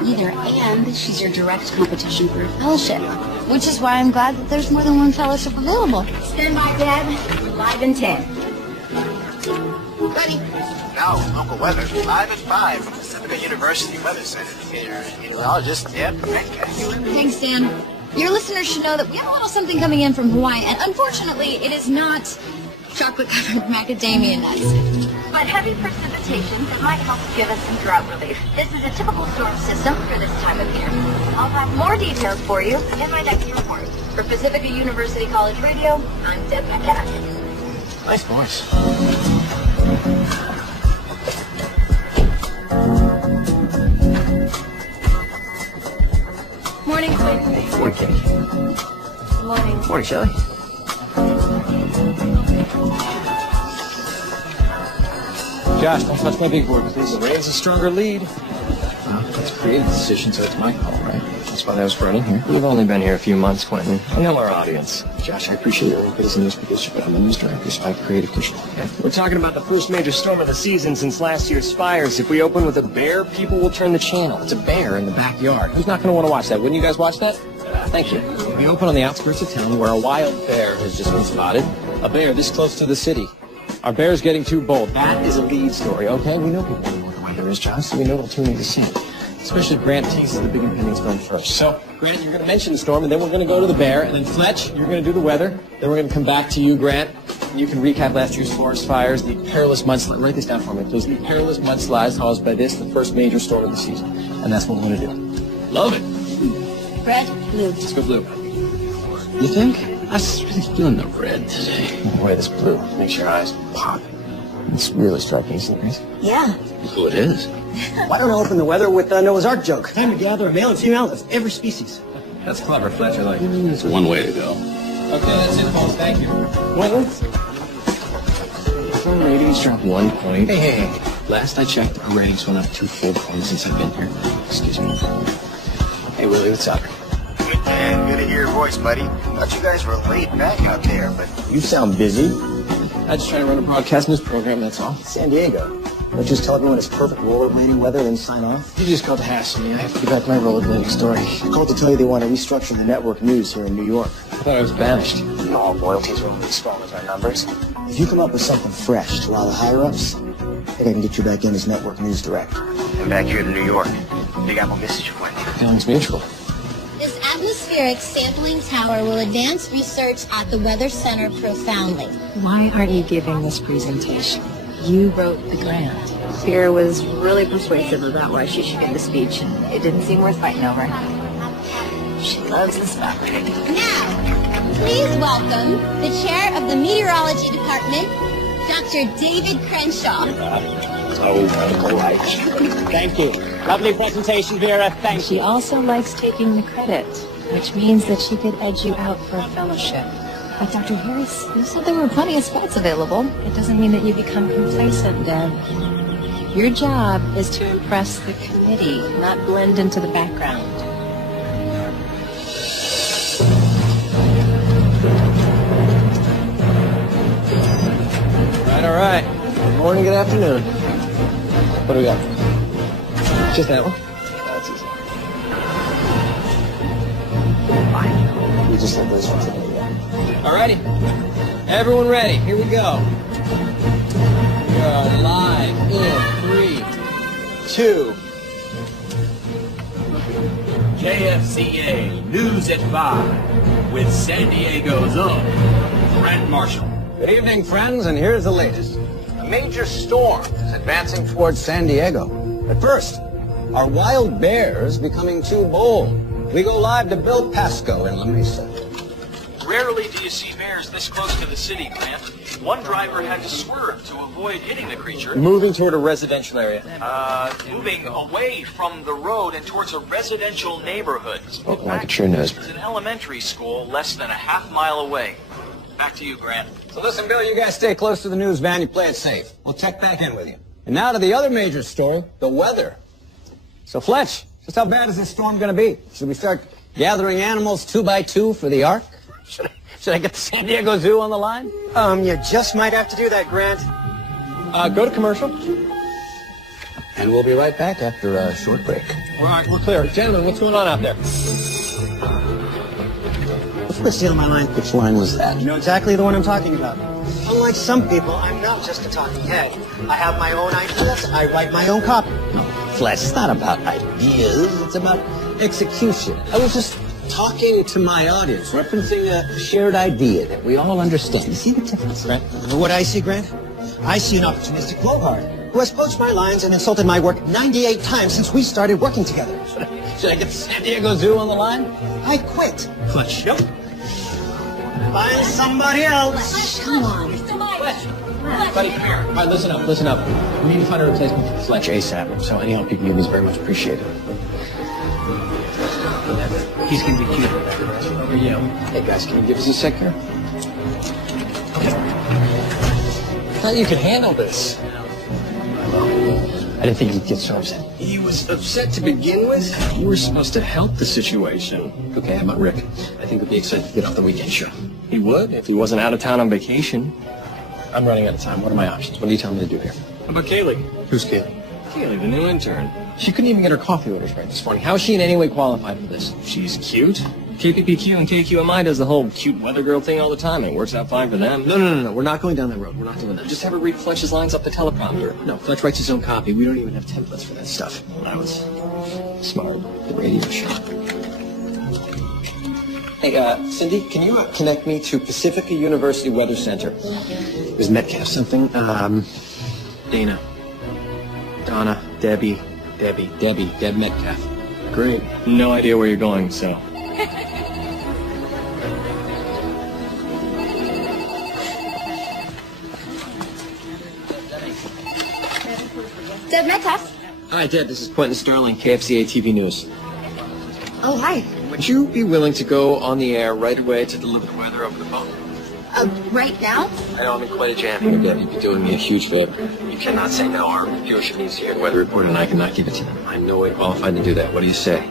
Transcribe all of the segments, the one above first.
meteorology either, and she's your direct competition for a fellowship. Which is why I'm glad that there's more than one fellowship available. Stand by, Deb. Live in 10. Ready? Now, local weather, live at 5 from Pacifica University Weather Center. Meteorologist Deb Metcalf. Thanks, Dan. Your listeners should know that we have a little something coming in from Hawaii, and unfortunately, it is not chocolate-covered macadamia nuts, but heavy precipitation that might help give us some drought relief. This is a typical storm system for this time of year. I'll have more details for you in my next report. For Pacifica University College Radio, I'm Deb Metcalf. Nice voice. Morning, Quinn. Morning, Katie. Morning. Morning, Shelley. Josh, don't touch my big board, please. The Rays a stronger lead. Well, that's a creative decision, so it's my call, right? That's why I was running here. We've only been here a few months, Quentin. I know our audience. Josh, I appreciate your work as a news producer, but I'm a news director, so I have creative control. Okay? We're talking about the first major storm of the season since last year's fires. If we open with a bear, people will turn the channel. It's a bear in the backyard. Who's not going to want to watch that? Wouldn't you guys watch that? Thank you. We open on the outskirts of town where a wild bear has just been spotted. A bear this close to the city. Our bear's getting too bold. That is a lead story, okay? We know people want to know what the weather is, John, so we know it'll tune in to see it. Especially if Grant teases the big impending storm first. So, Grant, you're going to mention the storm, and then we're going to go to the bear, and then Fletch, you're going to do the weather. Then we're going to come back to you, Grant. And you can recap last year's forest fires, the perilous mudslides. Write this down for me. Those perilous mudslides caused by this, the first major storm of the season. And that's what we're going to do. Love it. Red, blue. Let's go blue. You think? I was really feeling the red today. Boy, this blue makes your eyes pop. It's really striking, isn't it? Yeah. Oh, it is. Why don't I open the weather with a Noah's Ark joke? Time to gather a male and female of every species. That's clever, Fletch. I like it. That's one way to go. Okay, that's it, folks. Thank you. Well, some ratings dropped 1 point. Hey. Last I checked, our ratings went up 2 full points since I've been here. Excuse me. Hey, Willie, what's up? Good, man. Good to hear your voice, buddy. Thought you guys were laid back out there, but You sound busy. I just try to run a broadcast news program, that's all. San Diego. Don't you just tell everyone it's perfect rollerblading weather and then sign off? You just called to hassle me. I have to get back to my rollerblading story. I called to tell you they want to restructure the network news here in New York. I thought I was banished. No, loyalties are only as strong as our numbers. If you come up with something fresh to all the higher-ups, I think I can get you back in as network news director. I'm back here to New York. Big Apple message for you. Feelings mutual. This atmospheric sampling tower will advance research at the Weather Center profoundly. Why aren't you giving this presentation? You wrote the grant. Vera was really persuasive about why she should give the speech, and it didn't seem worth fighting over. She loves this topic. Now, please welcome the chair of the meteorology department, Dr. David Crenshaw. Thank you. Lovely presentation, Vera. Thank She also likes taking the credit, which means that she could edge you out for a fellowship. But Dr. Harris, you said there were plenty of spots available. It doesn't mean that you become complacent, Deb. Your job is to impress the committee, not blend into the background. All right. Good morning, good afternoon. What do we got? Just that one? That's easy. Fine. We just have this one today. All righty. Everyone ready? Here we go. We are live in 3, 2. KFCA News at 5 with San Diego's own Brent Marshall. Good evening, friends, and here's the latest. A major storm is advancing towards San Diego. But first, are wild bears becoming too bold? We go live to Bill Pasco in La Mesa. Rarely do you see bears this close to the city, Grant. One driver had to swerve to avoid hitting the creature. Moving toward a residential area. Moving away from the road and towards a residential neighborhood. Spoken like a true news. It's an elementary school less than a half-mile away. Back to you, Grant. So listen, Bill, you guys stay close to the news van. You play it safe. We'll check back in with you. And now to the other major story, the weather. So, Fletch, just how bad is this storm going to be? Should we start gathering animals 2 by 2 for the Ark? Should I get the San Diego Zoo on the line? You just might have to do that, Grant. Go to commercial. And we'll be right back after a short break. All right, we're clear. Gentlemen, what's going on out there? Before I steal my line, which line was that? You know exactly the one I'm talking about. Unlike some people, I'm not just a talking head. I have my own ideas. I write my own copy. No, Fletch, it's not about ideas. It's about execution. I was just talking to my audience, referencing a shared idea that we all understand. You see the difference, Grant? You know what I see, Grant? I see an opportunistic blowhard who has poached my lines and insulted my work 98 times since we started working together. Should I get the San Diego Zoo on the line? I quit. Fletch. Nope. Find somebody else. Come on. Buddy, come here. All right, listen up. We need to find a replacement for Fletch ASAP, so any help you can give is very much appreciated. He's going to be cute over you. Hey, guys, can you give us a sec here? I thought you could handle this. I didn't think he'd get so upset. He was upset to begin with. You were supposed to help the situation. Okay, how about Rick? I think he'd be excited to get off the weekend show. He would if he wasn't out of town on vacation. I'm running out of time. What are my options? What do you tell me to do here? How about Kaylee? Who's Kaylee? Kaylee, the new intern. She couldn't even get her coffee orders right this morning. How is she in any way qualified for this? She's cute. KPPQ and KQMI does the whole cute weather girl thing all the time, and it works out fine for them. No. We're not going down that road. We're not doing that. Just have her read Fletch's lines off the teleprompter. No, Fletch writes his own copy. We don't even have templates for that stuff. I was smart. The radio show. Hey, Cindy, can you connect me to Pacifica University Weather Center? Is Metcalf something? Dana. Donna. Deb Metcalf. Great. No idea where you're going, so... Deb Metcalf. Hi, Deb. This is Quentin Sterling, KFCA TV News. Oh, hi. Would you be willing to go on the air right away to deliver the weather over the phone? Right now? I know I'm in quite a jam here, Deb. You'd be doing me a huge favor. You cannot say no. Our viewership needs to hear the weather report, and I cannot give it to them. I'm no way qualified to do that. What do you say?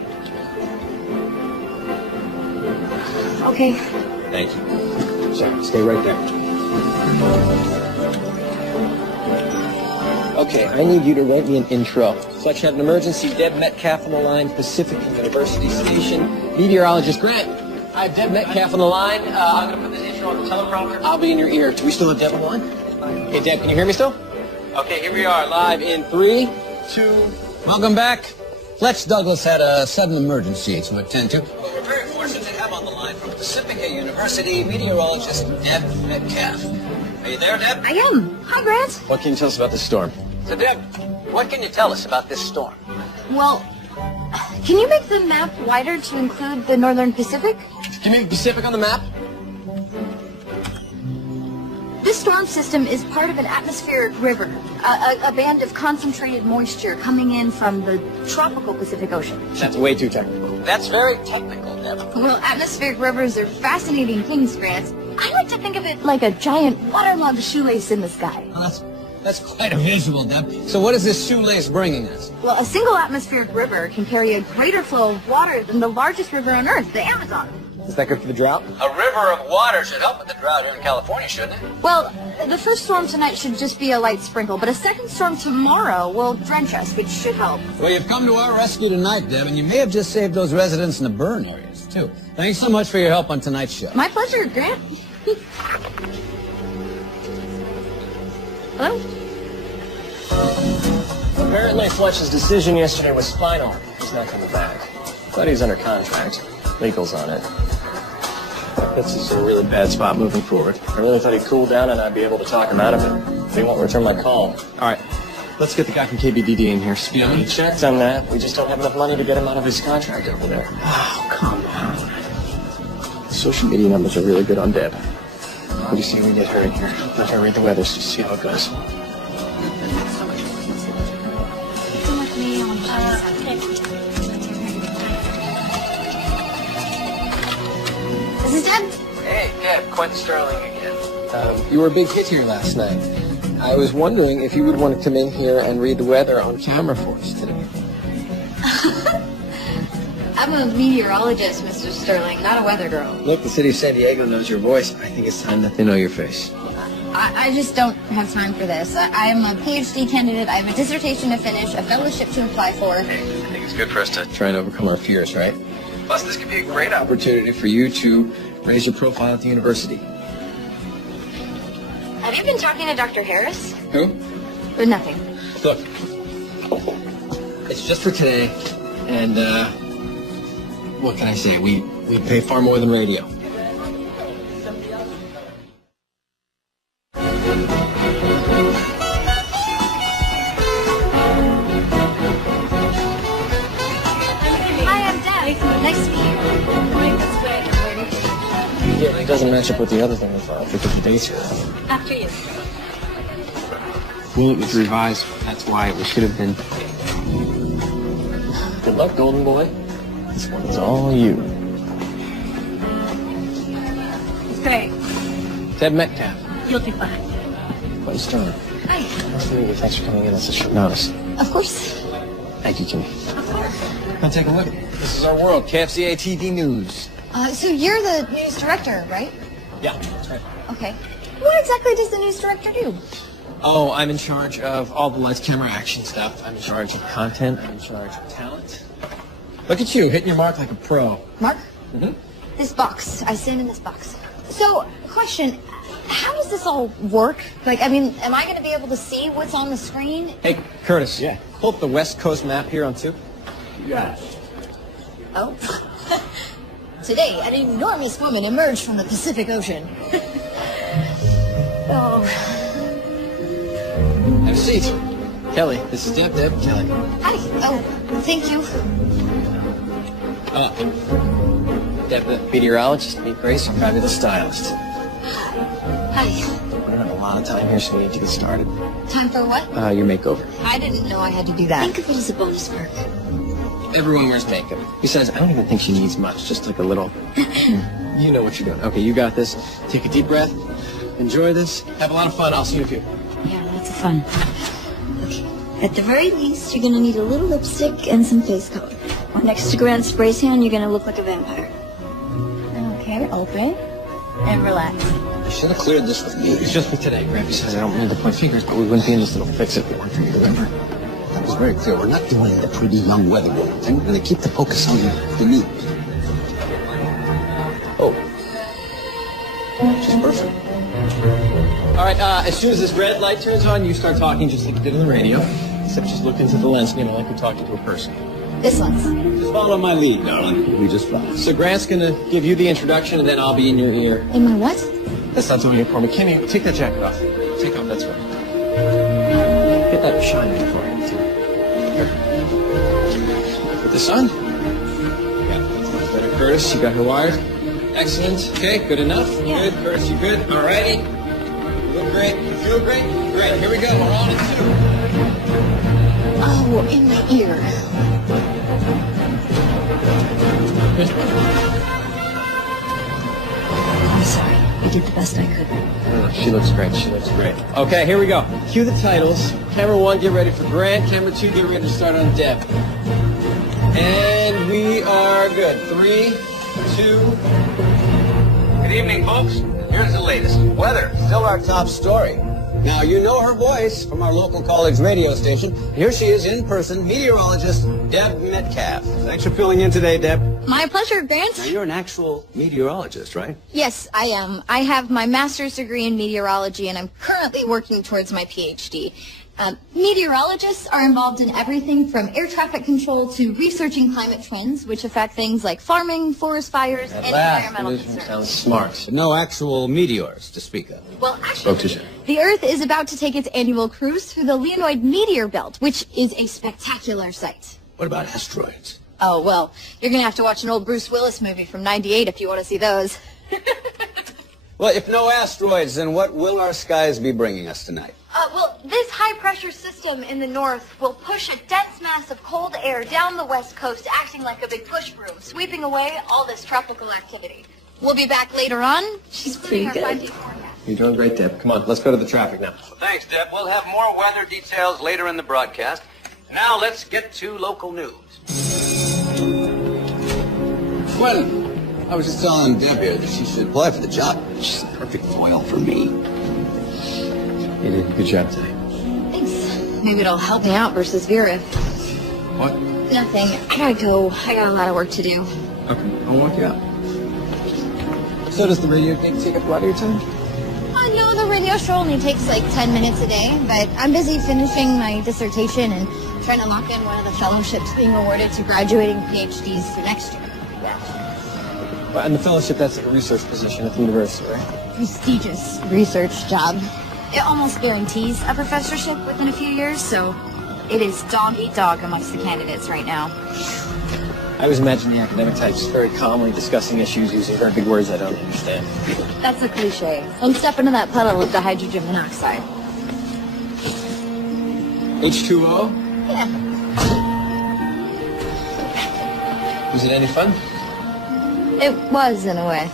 Okay. Thank you. So, stay right there. Okay, I need you to write me an intro. Fletch had an emergency. Deb Metcalf on the line. Pacific University Station. Meteorologist Grant. I have Deb Metcalf on the line. I'm going to put this intro on the teleprompter. I'll be in your ear. Do we still have Deb on the line? Hey, Deb, can you hear me still? Okay, here we are, live in 3, 2... Welcome back. Fletch Douglas had a sudden emergency to attend to. We're very fortunate to have on the line from Pacifica University meteorologist Deb Metcalf. Are you there, Deb? I am. Hi, Grant. What can you tell us about this storm? So, Deb, what can you tell us about this storm? Well, can you make the map wider to include the Northern Pacific? Can you make Pacific on the map? This storm system is part of an atmospheric river, a band of concentrated moisture coming in from the tropical Pacific Ocean. That's way too technical. That's very technical, Deb. Well, atmospheric rivers are fascinating things, Grant. I like to think of it like a giant waterlogged shoelace in the sky. Well, that's quite a visual, Deb. So what is this shoelace bringing us? Well, a single atmospheric river can carry a greater flow of water than the largest river on Earth, the Amazon. Is that good for the drought? A river of water should help with the drought here in California, shouldn't it? Well, the first storm tonight should just be a light sprinkle, but a second storm tomorrow will drench us, which should help. Well, you've come to our rescue tonight, Deb, and you may have just saved those residents in the burn areas, too. Thanks so much for your help on tonight's show. My pleasure, Grant. Hello? Apparently, Fletch's decision yesterday was final. He's not coming back. Thought he was under contract. Legal's on it. This is a really bad spot moving forward. I really thought he'd cool down and I'd be able to talk him out of it. But he won't return my call. All right, let's get the guy from KBDD in here. He checked on that. We just don't have enough money to get him out of his contract over there. Oh, come on. The social media numbers are really good on Deb. What do you see when we get her in here? Let her read the weather so see how it goes. This is Deb. Hey, Deb, Quentin Sterling again. You were a big hit here last night. I was wondering if you would want to come in here and read the weather on camera for us today. I'm a meteorologist, Mr. Sterling, not a weather girl. Look, the city of San Diego knows your voice. I think it's time that they know your face. I just don't have time for this. I'm a PhD candidate. I have a dissertation to finish, a fellowship to apply for. think it's good for us to try and overcome our fears, right? Plus, this could be a great opportunity for you to raise your profile at the university. Have you been talking to Dr. Harris? Who? Or nothing? Look, it's just for today, and, what can I say? We pay far more than radio. Hi, I'm Deb. Nice to meet you. Yeah, it doesn't match up with the other thing we thought. Look at the dates here. After you. Well, it was revised. That's why it should have been. Good luck, golden boy. This one's all you. It's great. Ted Metcalf. You'll do fine. Buddy Stern. Hi. Nice to meet you. Thanks for coming in at such short notice. Of course. Thank you, Jimmy. Of course. Come take a look. This is our world. KFCA TV News. So you're the news director, right? Yeah, that's right. Okay. What exactly does the news director do? Oh, I'm in charge of all the lights, camera, action stuff. I'm in charge of content. I'm in charge of talent. Look at you, hitting your mark like a pro. Mark? Mm-hmm. This box. I stand in this box. So, question. How does this all work? Like, I mean, am I going to be able to see what's on the screen? Hey, Curtis. Yeah. Pull up the West Coast map here on 2. Yes. Oh. Today, an enormous woman emerged from the Pacific Ocean. Oh. Have a seat. Kelly, this is Deb. Kelly. Hi. Oh, thank you. Deb, the meteorologist. Meet Grace, our fabulous stylist. Hi. We don't have a lot of time here, so we need to get started. Time for what? Your makeover. I didn't know I had to do that. Think of it as a bonus perk. Everyone wears makeup. Besides, I don't even think she needs much. Just like a little... You know what you're doing. Okay, you got this. Take a deep breath. Enjoy this. Have a lot of fun. I'll see you in a few. Yeah, lots of fun. Okay. At the very least, you're going to need a little lipstick and some face color. Next to Grant's spray tan, you're going to look like a vampire. Okay, open and relax. You should have cleared this with me. It's just for today, Grant. Besides, I don't mean to point fingers, but we wouldn't be in this little fix if it weren't for you, remember? That was very clear. We're not doing the pretty young weather woman thing. We're going to keep the focus on the meat. Oh. She's perfect. All right, as soon as this red light turns on, you start talking just like you did on the radio. Except just look into the lens, you know, like you're talking to a person. This one's. Just follow my lead, darling. We just follow. So Grant's going to give you the introduction, and then I'll be in your ear. In my what? That's not doing it for me. Kimmy, take that jacket off. Take off, that's right. Get that shine in for you, too. Here. With the sun. Yeah, that's much better. Curtis, you got her wired. Excellent. Okay, good enough. Yeah. Good. Curtis, you good? All righty. You look great. You feel great? Great. Here we go. We're on it, too. Oh, in my ear. I'm sorry. I did the best I could. She looks great. She looks great. Okay, here we go. Cue the titles. Camera 1, get ready for Grant. Camera 2, get ready to start on Deb. And we are good. 3, 2. Good evening, folks. Here's the latest. Weather, still our top story. Now, you know her voice from our local college radio station. Here she is in person, meteorologist Deb Metcalf. Thanks for filling in today, Deb. My pleasure, Grant. Now, you're an actual meteorologist, right? Yes, I am. I have my master's degree in meteorology, and I'm currently working towards my PhD. Meteorologists are involved in everything from air traffic control to researching climate trends, which affect things like farming, forest fires, and environmental concerns. Sounds smart. No actual meteors to speak of. Well, actually, the Earth is about to take its annual cruise through the Leonid meteor belt, which is a spectacular sight. What about asteroids? Oh, well, you're going to have to watch an old Bruce Willis movie from '98 if you want to see those. Well, if no asteroids, then what will our skies be bringing us tonight? Well, this high-pressure system in the north will push a dense mass of cold air down the west coast, acting like a big push broom, sweeping away all this tropical activity. We'll be back later on. She's pretty good. You're doing great, Deb. Come on, let's go to the traffic now. Well, thanks, Deb. We'll have more weather details later in the broadcast. Now let's get to local news. Well, I was just telling Deb here that she should apply for the job. She's the perfect foil for me. You did a good job today. Thanks. Maybe it'll help me out versus Vera. What? Nothing. I gotta go. I got a lot of work to do. Okay, I'll walk you out. So does the radio gig take up a lot of your time? No, the radio show only takes like 10 minutes a day, but I'm busy finishing my dissertation and trying to lock in one of the fellowships being awarded to graduating PhDs for next year. Well, and the fellowship, that's a research position at the university, right? Prestigious research job. It almost guarantees a professorship within a few years, so it is dog-eat-dog amongst the candidates right now. I always imagine the academic types very calmly discussing issues using very big words I don't understand. That's a cliche. Don't step into that puddle of dihydrogen monoxide. H2O? Yeah. Was it any fun? It was, in a way.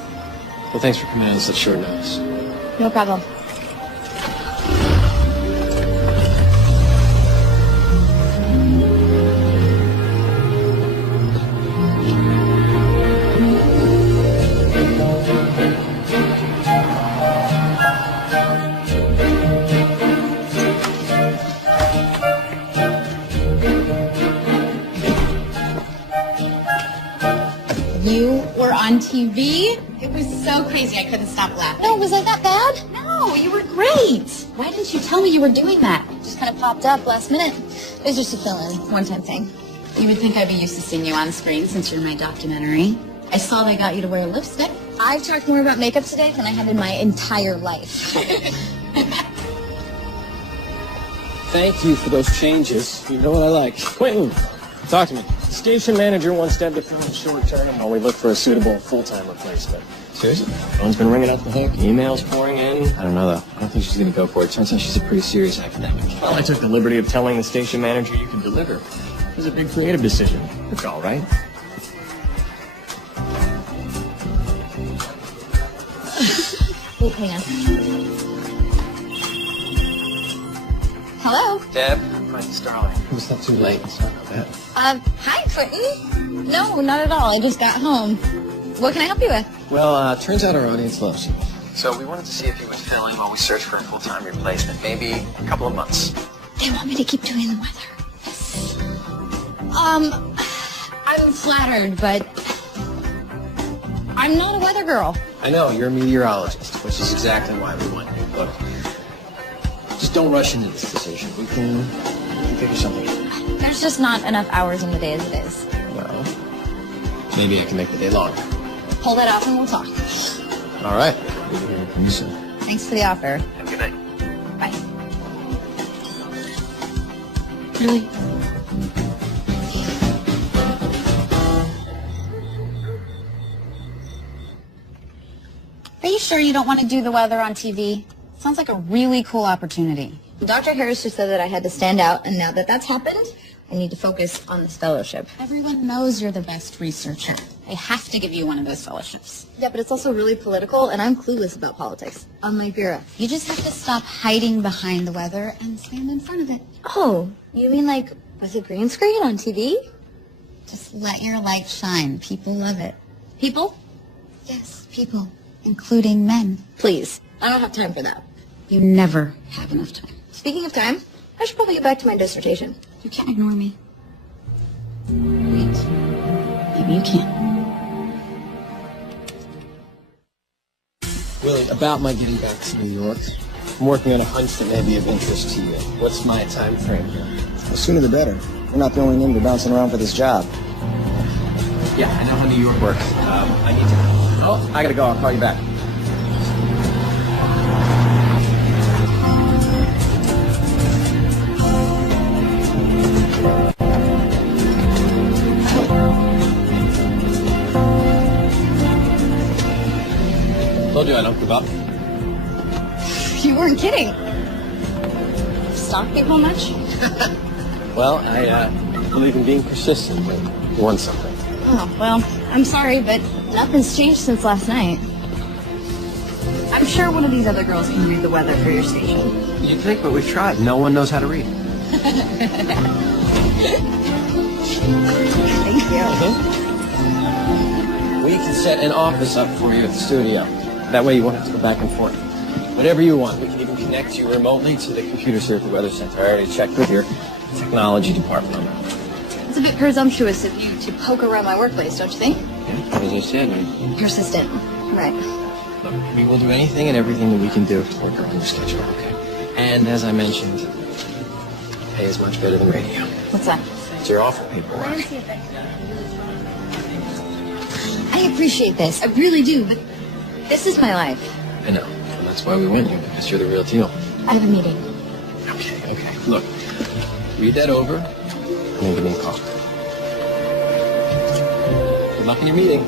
Well, thanks for coming in on such short notice. No problem. You were on TV? It was so crazy I couldn't stop laughing. No, was I that bad? No, you were great. Why didn't you tell me you were doing that? Just kind of popped up last minute. It was just a fill-in, one-time thing. You would think I'd be used to seeing you on screen since you're my documentary. I saw they got you to wear lipstick. I've talked more about makeup today than I have in my entire life. Thank you for those changes. You know what I like. Quentin, talk to me. Station manager wants Deb to film a short term while we look for a suitable full-time replacement. Seriously? Phone's been ringing off the hook. Emails pouring in. I don't know, though. I don't think she's going to go for it. Turns out she's a pretty serious academic. Well, I took the liberty of telling the station manager you can deliver. It was a big creative decision. It's all right. Oh, hang on. Hello? Deb? Hi, Starling. It's not too late. Sorry about that. Hi, Quentin. No, not at all. I just got home. What can I help you with? Well, turns out our audience loves you. So we wanted to see if you would fill in while we search for a full-time replacement. Maybe a couple of months. They want me to keep doing the weather. Yes. I'm flattered, but I'm not a weather girl. I know, you're a meteorologist, which is exactly why we want you. Look, just don't rush into this decision. We can figure something out. There's just not enough hours in the day as it is. Well, maybe I can make the day longer. Pull that off and we'll talk. All right. We'll be hearing from you soon. Thanks for the offer. Have a good night. Bye. Really? Are you sure you don't want to do the weather on TV? Sounds like a really cool opportunity. Dr. Harris just said that I had to stand out, and now that that's happened, I need to focus on this fellowship. Everyone knows you're the best researcher. I have to give you one of those fellowships. Yeah, but it's also really political, and I'm clueless about politics. Unlike Vera. You just have to stop hiding behind the weather and stand in front of it. Oh, you mean like with a green screen on TV? Just let your light shine. People love it. People? Yes, people. Including men. Please. I don't have time for that. You never have enough time. Speaking of time, I should probably get back to my dissertation. You can't ignore me. Wait. Maybe you can. Willie, about my getting back to New York, I'm working on a hunch that may be of interest to you. What's my time frame here? The sooner the better. We're not the only nimble bouncing around for this job. Yeah, I know how New York works. I need to... Oh, I gotta go. I'll call you back. Told you I don't give up. You weren't kidding. Stalk people much? Well, I believe in being persistent when you want something. Oh, well, I'm sorry, but nothing's changed since last night. I'm sure one of these other girls can read the weather for your station. You'd think, but we've tried. No one knows how to read. Thank you. We can set an office up for you at the studio. That way you won't have to go back and forth. Whatever you want. We can even connect you remotely to the computers here at the Weather Center. I already checked with your technology department on that. It's a bit presumptuous of you to poke around my workplace, don't you think? Yeah, as I said, Your assistant. Right. look, we will do anything and everything that we can do to work around your schedule, okay? And as I mentioned, pay is much better than radio. What's that? It's your offer paperwork. I appreciate this. I really do, but this is my life. I know. And that's why we went here, because you're the real deal. I have a meeting. Okay. Look, read that over, and then give me a call. Good luck in your meeting.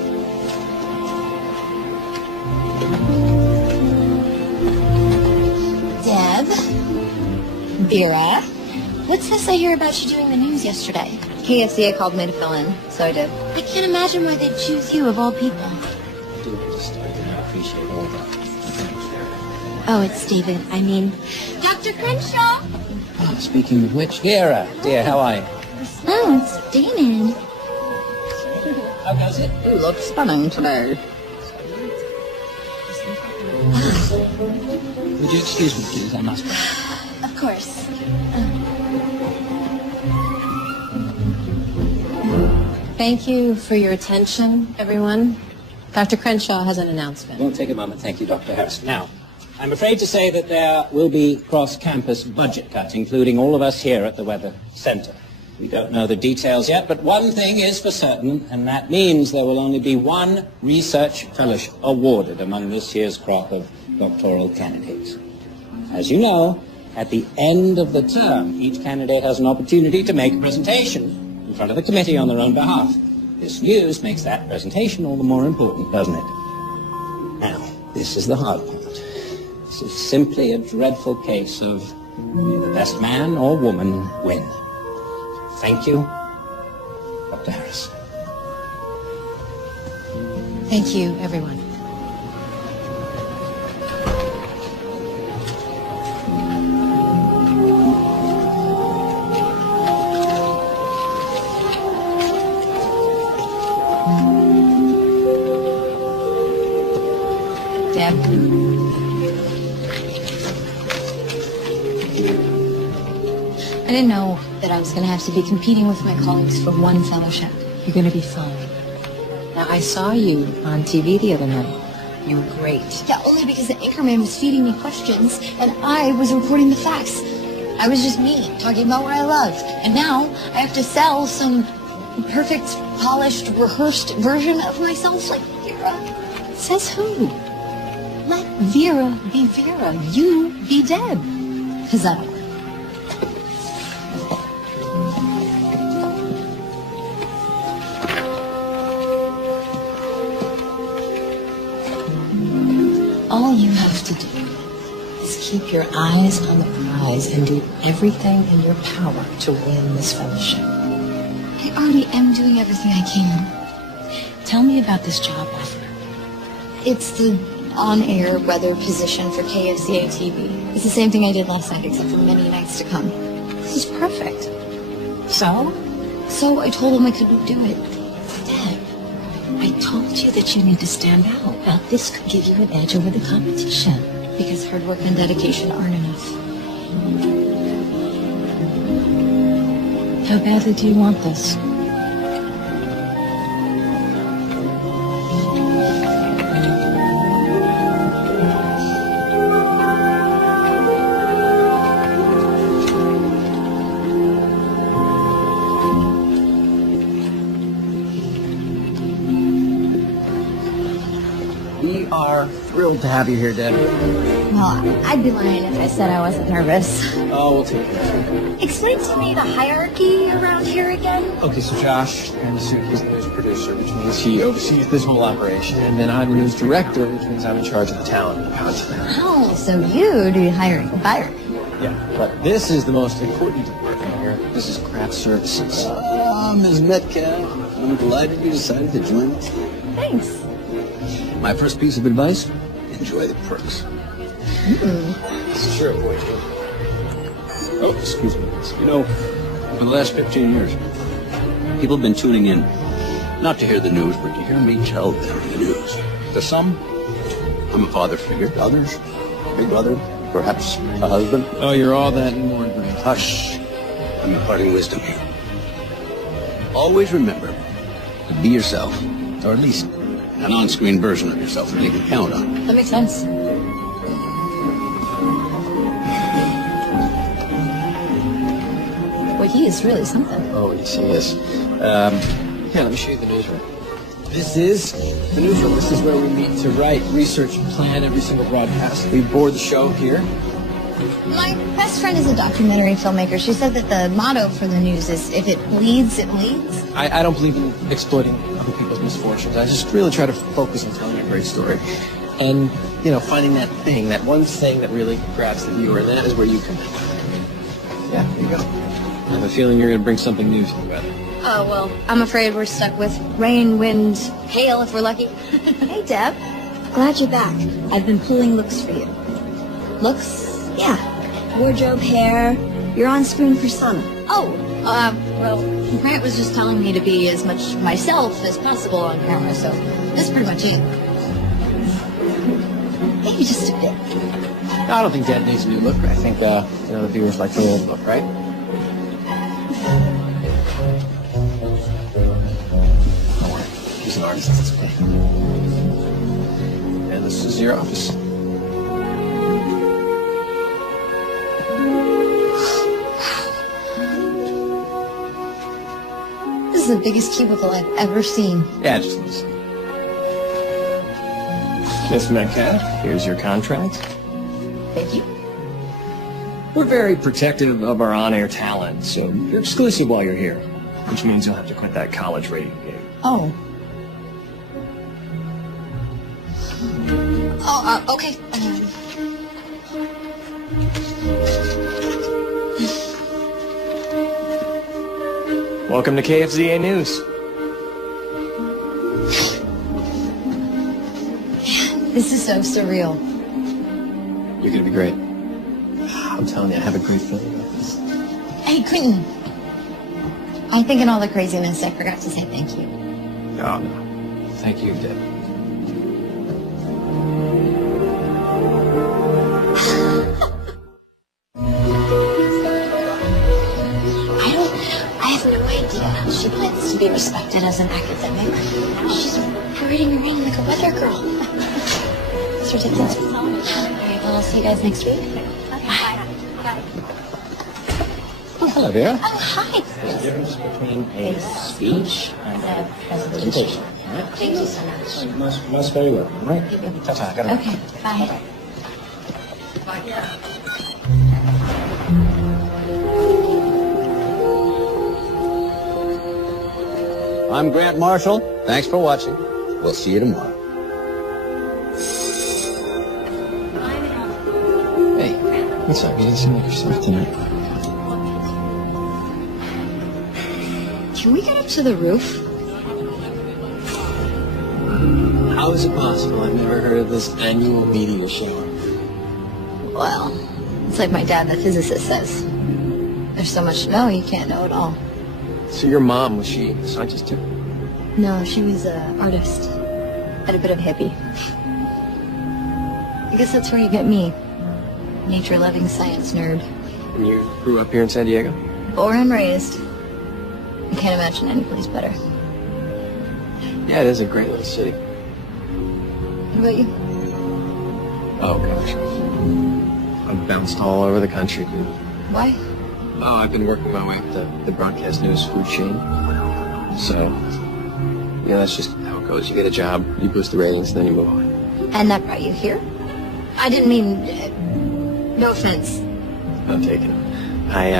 Deb? Vera? What's this I hear about you doing the news yesterday? KFCA called me to fill in, so I did. I can't imagine why they'd choose you of all people. I appreciate all that. Oh, it's David. I mean, Dr. Crenshaw! Oh, speaking of which, Vera, dear, how are you? Oh, it's Damon. How goes it? You look stunning today. Would you excuse me, please? I must. Of course. Thank you for your attention, everyone. Dr. Crenshaw has an announcement. Won't take a moment. Thank you, Dr. Harris. Now, I'm afraid to say that there will be cross-campus budget cuts, including all of us here at the Weather Center. We don't know the details yet, but one thing is for certain, and that means there will only be one research fellowship awarded among this year's crop of doctoral candidates. As you know, at the end of the term, each candidate has an opportunity to make a presentation in front of the committee on their own behalf. This news makes that presentation all the more important, doesn't it? Now, this is the hard part. This is simply a dreadful case of may the best man or woman win. Thank you, Dr. Harris. Thank you, everyone. Deb. I didn't know that I was going to have to be competing with my colleagues for one fellowship. You're going to be fine. Now, I saw you on TV the other night. You were great. Yeah, only because the anchorman was feeding me questions and I was reporting the facts. I was just me, talking about what I loved. And now I have to sell some perfect, polished, rehearsed version of myself like Vera. Says who? Let Vera be Vera. You be Deb. Because that'll work. All you have to do is keep your eyes on the prize and do everything in your power to win this fellowship. I already am doing everything I can. Tell me about this job offer. It's the on-air weather position for KFCA TV. It's the same thing I did last night, except for many nights to come. This is perfect. So? So I told him I couldn't do it. Deb, I told you that you need to stand out. Now, this could give you an edge over the competition. Because hard work and dedication aren't enough. How badly do you want this? We are thrilled to have you here, Deb. Well, I'd be lying if I said I wasn't nervous. Oh, we'll take care of it. Explain to me the hierarchy around here again. Okay, so Josh, he's the news producer, which means he oversees this whole operation. And then I'm the news director, which means I'm in charge of the talent and the content. Oh, so you do hiring and firing. Yeah, but this is the most important department here. This is craft services. Ms. Metcalf, I'm delighted you decided to join us. Thanks. My first piece of advice, enjoy the perks. It's true. Oh, excuse me. You know, for the last 15 years, people have been tuning in, not to hear the news, but to hear me tell them the news. To some, I'm a father figure. To others, a big brother, perhaps a husband. Oh, you're all that and more, Grant. Hush. I'm imparting wisdom here. always remember to be yourself, or at least an on-screen version of yourself that you can count on. That makes sense. Well, he is really something. Oh, yes, he is. Yeah, let me show you the newsroom. This is the newsroom. This is where we meet to write, research, and plan every single broadcast. We board the show here. My best friend is a documentary filmmaker. She said that the motto for the news is, if it bleeds, it leads. I don't believe in exploiting other people's misfortunes. I just really try to focus on telling a great story. And, you know, finding that thing, that one thing that really grabs the viewer, and that is where you come in. Yeah, there you go. I have a feeling you're going to bring something new to the weather. Oh, well, I'm afraid we're stuck with rain, wind, hail if we're lucky. Hey, Deb. Glad you're back. I've been pulling looks for you. Looks? Yeah. Wardrobe, hair. You're on screen persona. Oh, well, Grant was just telling me to be as much myself as possible on camera, so that's pretty much it. Maybe just a bit. I don't think Dad needs a new look. I think, the viewers like the old look, right? Don't worry. He's an artist. That's okay. And this is your office. This is the biggest cubicle I've ever seen. Yeah, just listen. Miss Metcalf, here's your contract. Thank you. We're very protective of our on-air talent, so you're exclusive while you're here, which means you'll have to quit that college radio game. Oh. Oh, okay. Welcome to KFZA News. This is so surreal. You're gonna be great. I'm telling you, I have a great feeling about this. Hey, Quentin. I think in all the craziness, I forgot to say thank you. Oh, no. Thank you, Deb. I have no idea how she plans to be respected as an academic. She's parading around like a weather girl. It's ridiculous. All right, well, I'll see you guys next week. Bye. Oh, hello there. Oh, hi. There's a difference between a speech and a presentation. All right? Thank you so much. Most very well. All right? Ta-ta. I gotta Okay, bye. I'm Grant Marshall. Thanks for watching. We'll see you tomorrow. Hey, what's up? You didn't seem like yourself tonight. Can we get up to the roof? How is it possible? I've never heard of this annual meteor shower. Well, it's like my dad, the physicist, says. There's so much to know, you can't know it all. So your mom, was she a scientist too? No, she was an artist. And a bit of hippie. I guess that's where you get me. Nature-loving science nerd. And you grew up here in San Diego? Born and raised. I can't imagine any place better. Yeah, it is a great little city. What about you? Oh, gosh. I've bounced all over the country, dude. Why? Oh, I've been working my way up the broadcast news food chain. So, yeah, that's just how it goes. You get a job, you boost the ratings, then you move on. And that brought you here? I didn't mean... no offense. I'll take it. I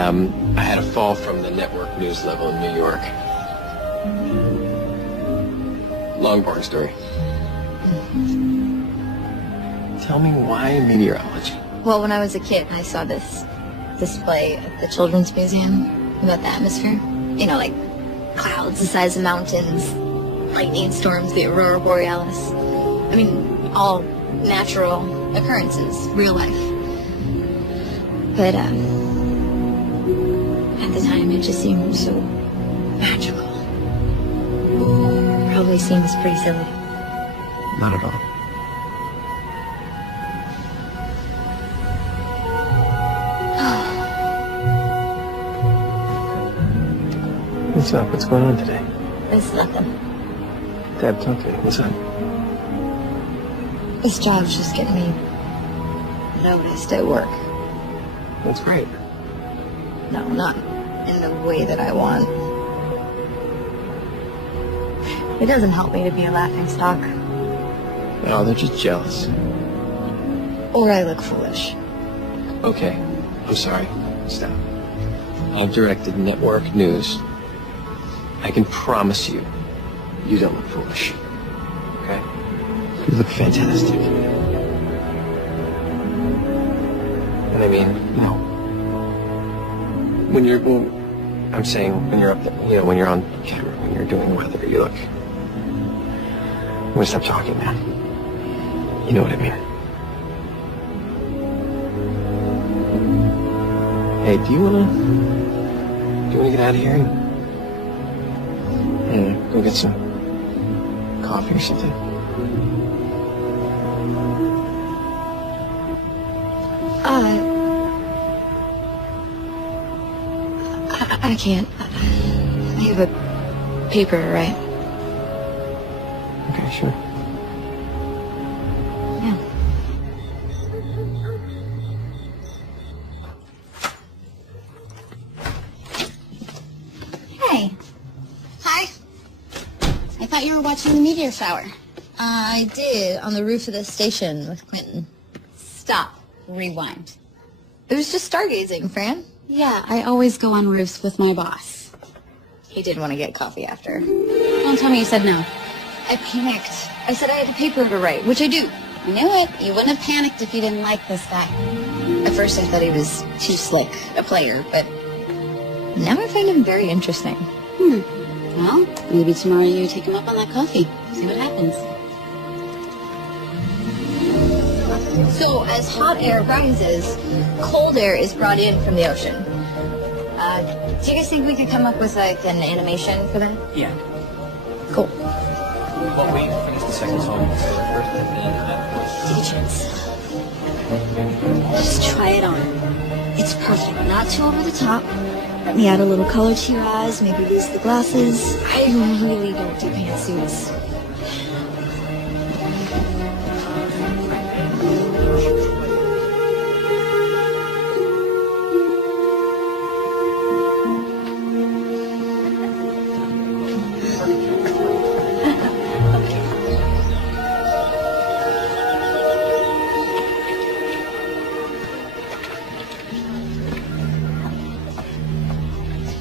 had a fall from the network news level in New York. Long, boring story. Tell me why meteorology? Well, when I was a kid, I saw this display at the Children's Museum about the atmosphere. You know, like clouds the size of mountains, lightning storms, the aurora borealis. I mean, all natural occurrences, real life. But, at the time, it just seemed so magical. Probably seems pretty silly. Not at all. What's up? What's going on today? It's nothing. Dad, talk to me. What's up? This job's just getting me noticed at work. That's great. No, not in the way that I want. It doesn't help me to be a laughingstock. Oh, they're just jealous. Or I look foolish. Okay. I'm sorry. Stop. I've directed network news. I can promise you, you don't look foolish. Okay? You look fantastic. And I mean, you know, when you're, well, I'm saying when you're up there, you know, when you're on camera, when you're doing weather, you look, I'm gonna stop talking now. You know what I mean? Hey, do you wanna get out of here and go get some coffee or something? I can't. I have a paper to write. Okay, sure. Yeah. Hey. Hi. I thought you were watching the meteor shower. I did, on the roof of the station with Quentin. Stop. Rewind. It was just stargazing, Fran. Yeah, I always go on roofs with my boss. He did want to get coffee after. Don't tell me you said no. I panicked. I said I had a paper to write, which I do. I knew it. You wouldn't have panicked if you didn't like this guy. At first I thought he was too slick, a player, but now I find him very interesting. Well, maybe tomorrow you take him up on that coffee. See what happens. So, as hot air rises, cold air is brought in from the ocean. Do you guys think we could come up with, like, an animation for that? Yeah. Cool. Well, we finished the second song first, and Take a chance. Just try it on. It's perfect. Not too over the top. Let me add a little color to your eyes, maybe lose the glasses. I really don't do pantsuits.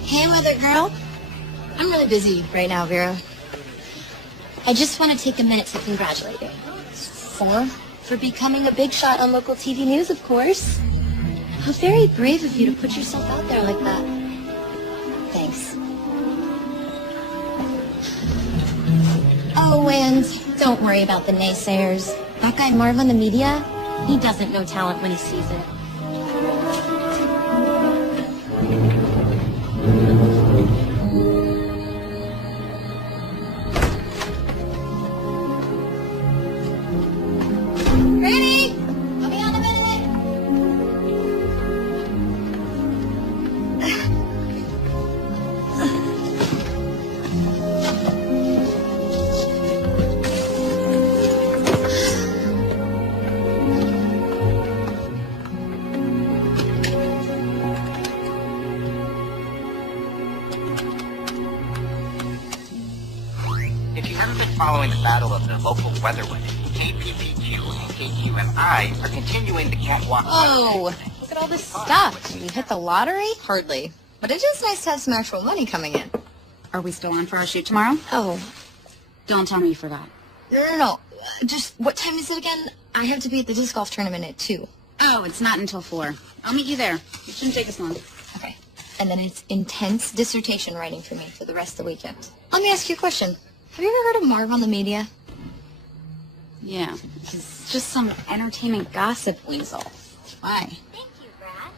Hey, weather girl. I'm really busy right now, Vera. I just want to take a minute to congratulate you. For becoming a big shot on local TV news, of course. How very brave of you to put yourself out there like that. Thanks. Oh, and don't worry about the naysayers. That guy Marv on the media, he doesn't know talent when he sees it. Granny! I'll be on a minute! If you haven't been following the battle of the local weatherwomen, KPPQ and KQMI are continuing the catwalk. Oh, look at all this stuff. Did we hit the lottery? Hardly. But it is nice to have some actual money coming in. Are we still on for our shoot tomorrow? Oh. Don't tell me you forgot. No. Just, what time is it again? I have to be at the disc golf tournament at 2. Oh, it's not until 4. I'll meet you there. It shouldn't take us long. Okay. And then it's intense dissertation writing for me for the rest of the weekend. Let me ask you a question. Have you ever heard of Marv on the media? Yeah, he's just some entertainment gossip weasel. Why? Thank you, Brad.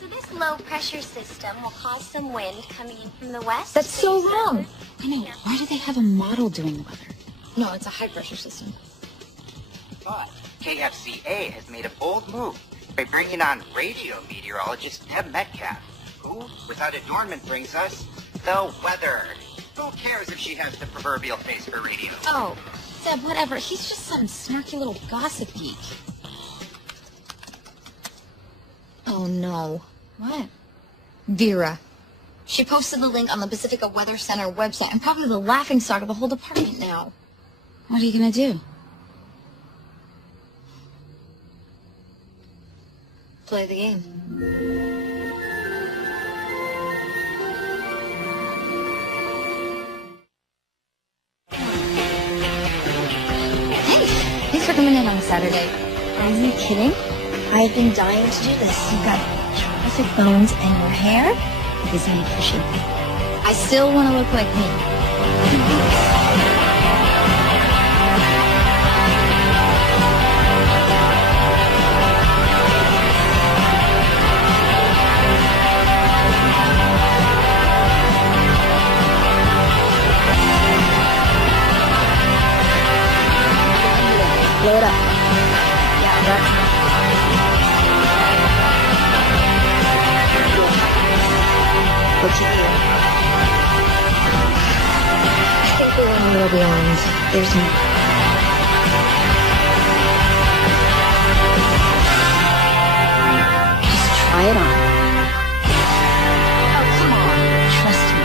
So this low-pressure system will cause some wind coming in from the west. That's so wrong. I know. Why do they have a model doing the weather? No, it's a high-pressure system. But KFCA has made a bold move by bringing on radio meteorologist Deb Metcalf, who, without adornment, brings us the weather. Who cares if she has the proverbial face for radio? Oh, Deb, whatever. He's just some snarky little gossip geek. Oh, no. What? Vera. She posted the link on the Pacifica Weather Center website. I'm probably the laughingstock of the whole department now. What are you gonna do? Play the game. Hey, thanks for coming in on a Saturday. Are you kidding? I've been dying to do this. You've got terrific bones and your hair is nutrition. I still want to look like me. Blow it up. Yeah, that's... What you do? I think we went a little beyond. There's more. Just try it on. Oh, come on. Trust me.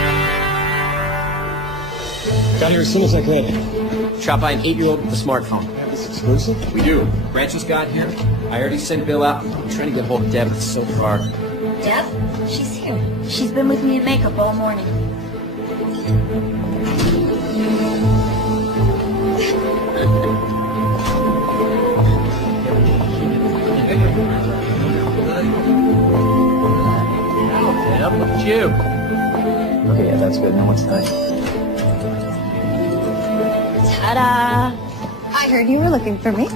Got here as soon as I could. Shot by an 8-year-old with a smartphone. Yeah, this exclusive? We do. Grant just got here. I already sent Bill out. I'm trying to get hold of Deb so far. Deb? She's here. She's been with me in makeup all morning. Deb, look at you. Okay, yeah, that's good. Now what's that? Ta-da! I heard you were looking for me.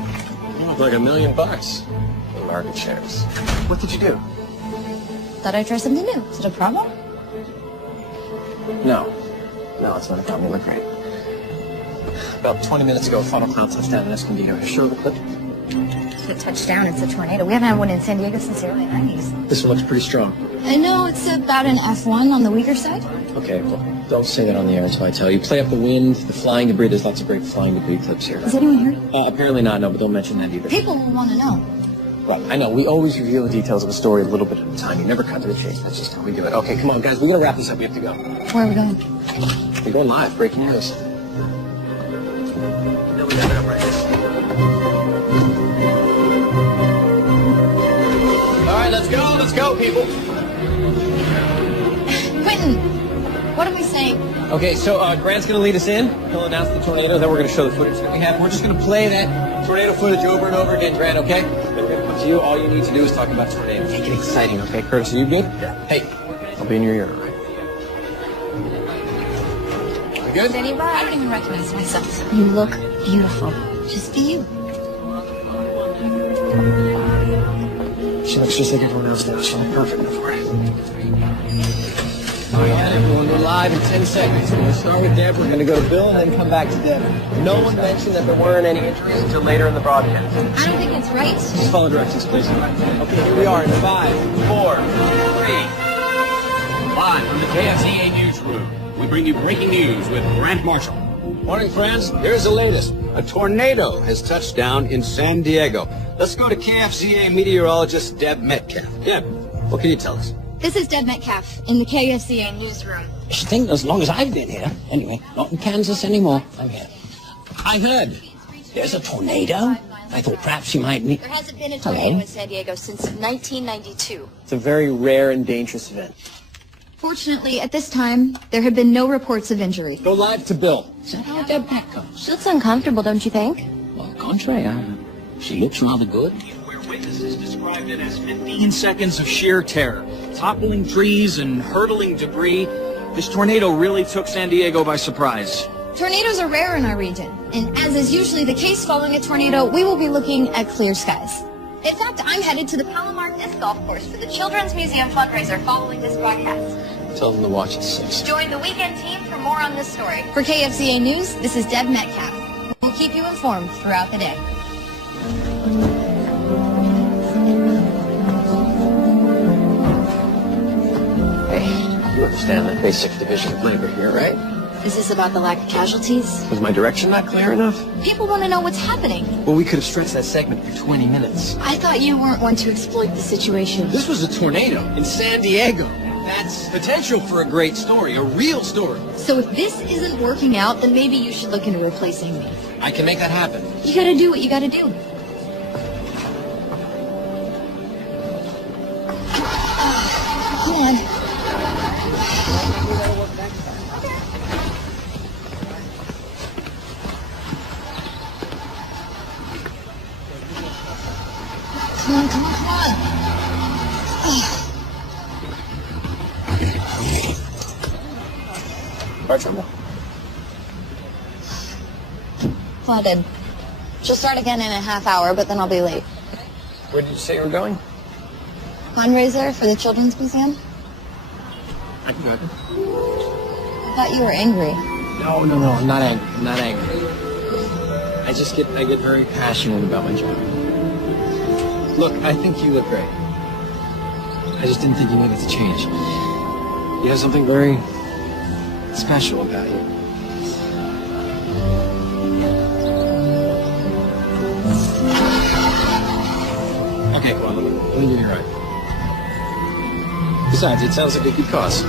Like $1 million in market shares. What did you do? Thought I'd try something new. Is it a problem? No. No, it's not a problem. You look great. About 20 minutes ago, funnel cloud touchdown in Escondido. Show the clip. It's a touchdown. It's a tornado. We haven't had one in San Diego since the early 90s. This one looks pretty strong. I know it's about an F1 on the weaker side. Okay, well, don't say that on the air until I tell you. Play up the wind, the flying debris. There's lots of great flying debris clips here. Has anyone heard? Apparently not, no, but don't mention that either. People will want to know. Right, I know. We always reveal the details of a story a little bit at a time. You never cut to the chase. That's just how we do it. Okay, come on, guys. We're going to wrap this up. We have to go. Where are we going? We're going live. Breaking news. All right, let's go. Let's go, people. Quentin, what are we saying? Okay, so Grant's going to lead us in. He'll announce the tornado. Then we're going to show the footage that we have. We're just going to play that tornado footage over and over again, Grant, okay? Then we're going to come to you. All you need to do is talk about tornado. Make it exciting, okay? Curtis, are you good? Yeah. Hey, I'll be in your ear, all right? You good? Anybody? I don't even recognize myself. You look beautiful. Just be you. She looks just like everyone else now. She's perfect for it. All right, everyone, we're live in 10 seconds. We're going to start with Deb. We're going to go to Bill and then come back to Deb. No one mentioned that there weren't any injuries until later in the broadcast. I don't think it's right. Just follow directions, please. Okay, here we are in 5, 4, 3. Live from the KFCA newsroom, we bring you breaking news with Grant Marshall. Morning, friends. Here's the latest. A tornado has touched down in San Diego. Let's go to KFCA meteorologist Deb Metcalf. Deb, what can you tell us? This is Deb Metcalf in the KFCA newsroom. I think as long as I've been here. Anyway, not in Kansas anymore. I'm here. I heard there's a tornado. I thought perhaps you might meet... There hasn't been a tornado in San Diego since 1992. It's a very rare and dangerous event. Fortunately, at this time, there have been no reports of injury. Go live to Bill. Is that how Deb Pat comes? She looks uncomfortable, don't you think? Well, contrary, she looks rather good. Where witnesses described it as 15 seconds of sheer terror. Toppling trees and hurtling debris. This tornado really took San Diego by surprise. Tornadoes are rare in our region, and as is usually the case following a tornado, we will be looking at clear skies. In fact, I'm headed to the Palomar Disc Golf Course for the Children's Museum fundraiser following this broadcast. Tell them to watch at 6. Join the weekend team for more on this story. For KFCA News, this is Deb Metcalf. We'll keep you informed throughout the day. Hey, You understand the basic division of labor here, right? Is this about the lack of casualties? Was my direction not clear enough? People want to know what's happening. Well, we could have stretched that segment for 20 minutes. I thought you weren't one to exploit the situation. This was a tornado in San Diego. That's potential for a great story, a real story. So if this isn't working out, then maybe you should look into replacing me. I can make that happen. You gotta do what you gotta do. Come on. Come on, come on, come on. Car trouble? Flooded. She'll start again in a half hour, but then I'll be late. Where did you say you were going? Fundraiser for the Children's Museum? I can go ahead. I thought you were angry. No, I'm not angry. I'm not angry. I get very passionate about my job. Look, I think you look great. I just didn't think you needed to change. You have something very special about you. Okay, come on, let me give you a ride. Besides, it sounds like a good cause.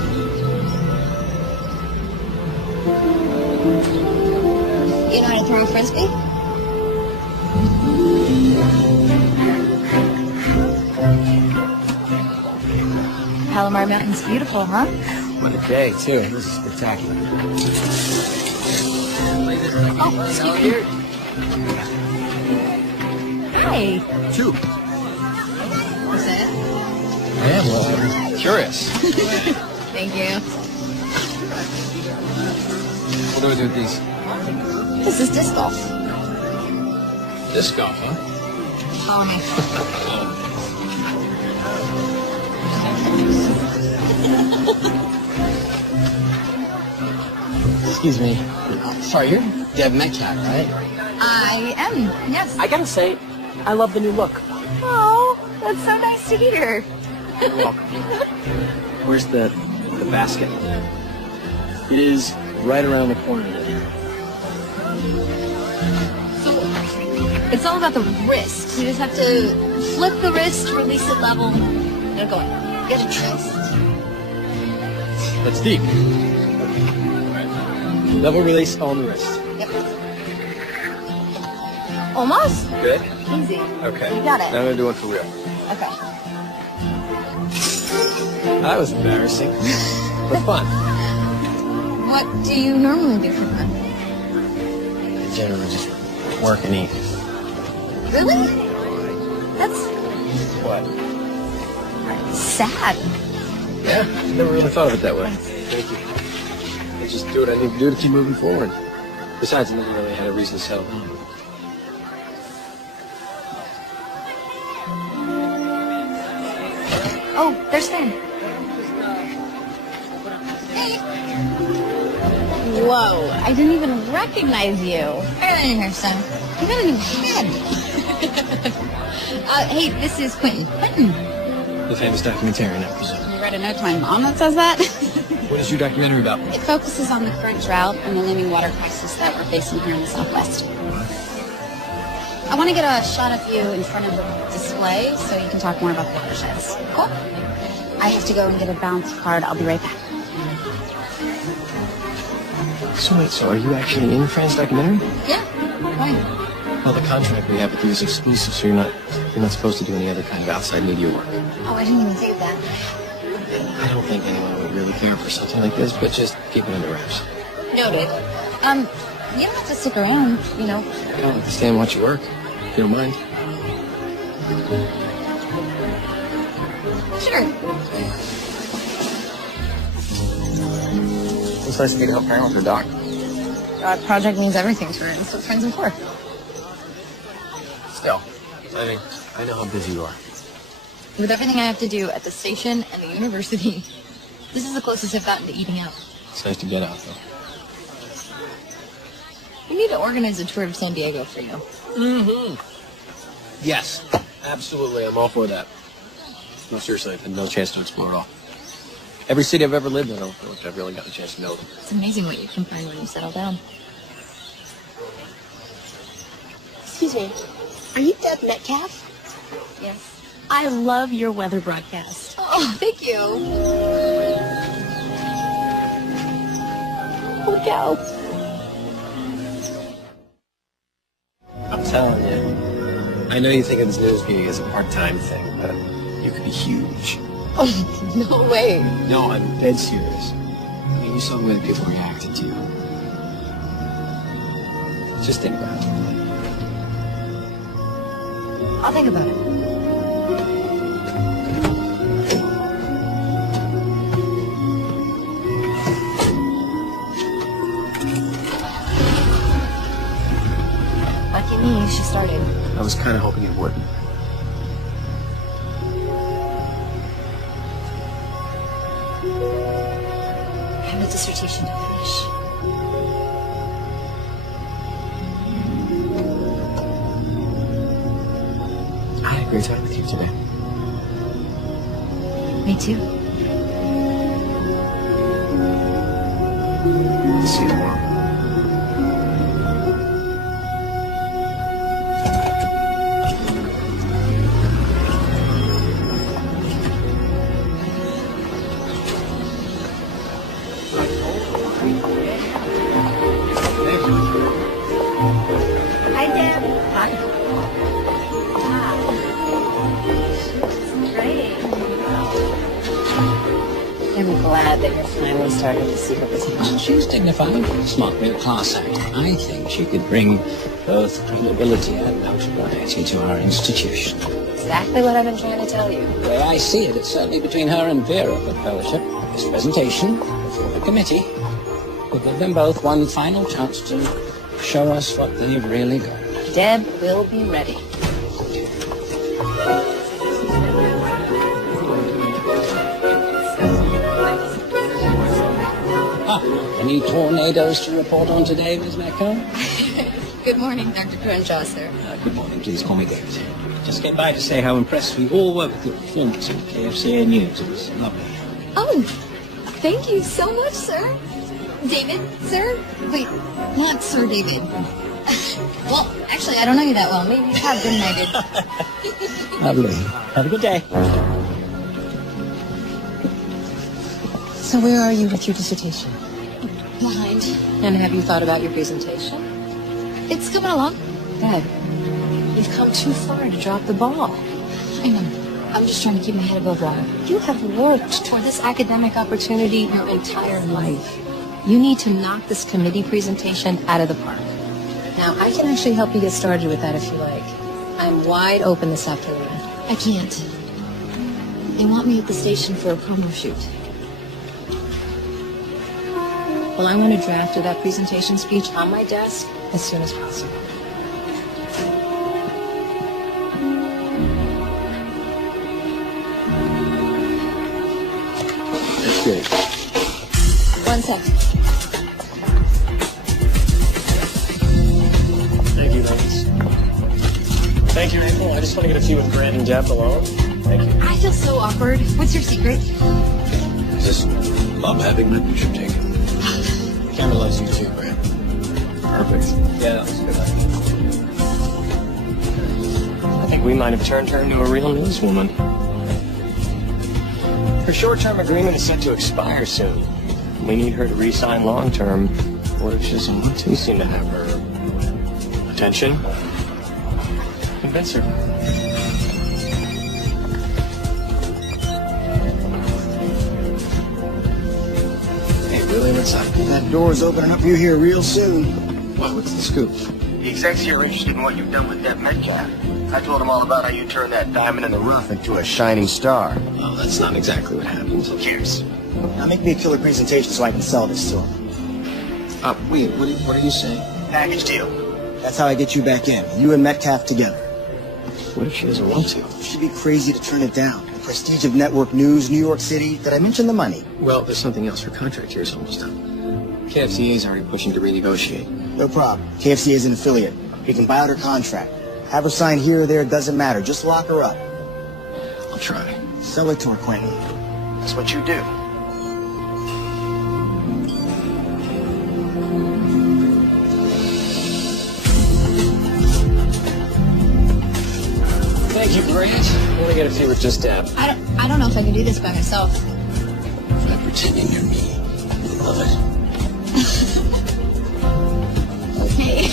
You know how to throw a frisbee? Palomar Mountain's beautiful, huh? What a day, too. This is spectacular. Oh, excuse me. Hi. Two. What's that? Yeah, well, I'm curious. Thank you. What do I do with these? This is disc golf. Disc golf, huh? Follow me. Excuse me. Sorry, you're Deb Metcalf, right? I am, yes. I gotta say, I love the new look. Oh, that's so nice to hear. You're welcome. Where's the basket? It is right around the corner there. So, it's all about the wrist. You just have to flip the wrist, release it level, and go. You gotta trust. That's deep. Level release on the wrist. Yep. Almost? Good? Easy. Okay. You got it. Now I'm gonna do one for real. Okay. That was embarrassing. For fun. What do you normally do for fun? I generally just work and eat. Really? That's What? sad. Yeah, never really thought of it that way. Thank you. I just do what I need to do to keep moving forward. Besides, I never really had a reason to settle down. Oh, there's Finn. Hey. Whoa, I didn't even recognize you. Get in here, son. You got a new head. Hey, this is Quentin. Quentin. The famous documentarian, I presume. You read a note to my mom that says that? What is your documentary about? It focuses on the current drought and the looming water crisis that we're facing here in the Southwest. I want to get a shot of you in front of the display so you can talk more about the watersheds. Cool? I have to go and get a bounce card. I'll be right back. So wait, so are you actually in Fran's documentary? Yeah, why? Well, the contract we have with you is exclusive, so you're not supposed to do any other kind of outside media work. Oh, I didn't even think of that. I don't think anyone would really care for something like this, but just keep it under wraps. Noted. You don't have to stick around, you know. I don't understand watch your work, if you don't mind. Sure. It's nice to get help Fran with her doc. Project means everything to her. That's what friends are for. Still, I mean, I know how busy you are. With everything I have to do at the station and the university, this is the closest I've gotten to eating out. It's nice to get out, though. We need to organize a tour of San Diego for you. Mm-hmm. Yes, absolutely. I'm all for that. No, seriously, I've had no chance to explore it all. Every city I've ever lived in, I've really got a chance to know them. It's amazing what you can find when you settle down. Excuse me. Are you Deb Metcalf? Yes. I love your weather broadcast. Oh, thank you. Look out. I'm telling you. I know you think of this news gig as a part-time thing, but you could be huge. Oh, no way. No, I'm dead serious. I mean, you saw the way people reacted to you. Just think about it. I'll think about it. Lucky me, she started. I was kind of hoping it wouldn't. I have a dissertation to finish. I had a great time with you today. Me too. See you tomorrow. Hi, Deb. Hi. I'm glad that you're finally starting to see her potential. She's dignified, smart, middle-class actor. I think she could bring both credibility and notoriety to our institution. Exactly what I've been trying to tell you. The way I see it, it's certainly between her and Vera for fellowship. This presentation before the committee will give them both one final chance to show us what they've really got. Deb will be ready. Any tornadoes to report on today, Ms. Metcalf? Good morning, Dr. Crenshaw, sir. Good morning. Please call me David. Just get by to say how impressed we all were with your performance in KFC News. It was lovely. Oh, thank you so much, sir. David, sir? Wait, not Sir David. Well, actually, I don't know you that well. Maybe you have been knighted. Lovely. Have a good day. So where are you with your dissertation? Behind. And have you thought about your presentation? It's coming along. Deb, you've come too far to drop the ball. I know. I'm just trying to keep my head above water. You have worked toward this academic opportunity your entire life. You need to knock this committee presentation out of the park. Now, I can actually help you get started with that if you like. I'm wide open this afternoon. I can't. They want me at the station for a promo shoot. Well, I want a draft of that presentation speech on my desk as soon as possible. That's great. 1 second. Thank you, ladies. Thank you, April. I just want to get a few with Grant and Deb alone. Thank you. I feel so awkward. What's your secret? Just love having my picture taken. Camera loves you too, Grant. Perfect. Yeah, that was a good idea. I think we might have turned her into a real newswoman. Her short-term agreement is set to expire soon. We need her to re-sign long-term. What if she doesn't want to? We seem to have her attention. Convince her. Hey, Willie, looks like that door's opening up for you here real soon. Well, what's the scoop? The execs here are interested in what you've done with Deb Metcalf. I told them all about how you turned that diamond in the rough into a shining star. Well, that's not exactly what happened. Who cares? Now make me a killer presentation so I can sell this to them. Wait, what are you saying? Package deal. That's how I get you back in. You and Metcalf together. What if she doesn't want to? She'd be crazy to turn it down. The prestige of network news, New York City. Did I mention the money? Well, there's something else. Her contract here is almost up. KFCA's already pushing to renegotiate. No problem. KFCA is an affiliate. You can buy out her contract. Have her sign here or there, it doesn't matter. Just lock her up. I'll try. Sell it to her, Quentin. That's what you do. Great. I'm gonna get a fever just dab. I don't know if I can do this by myself. Try pretending you're me. I love it. Okay.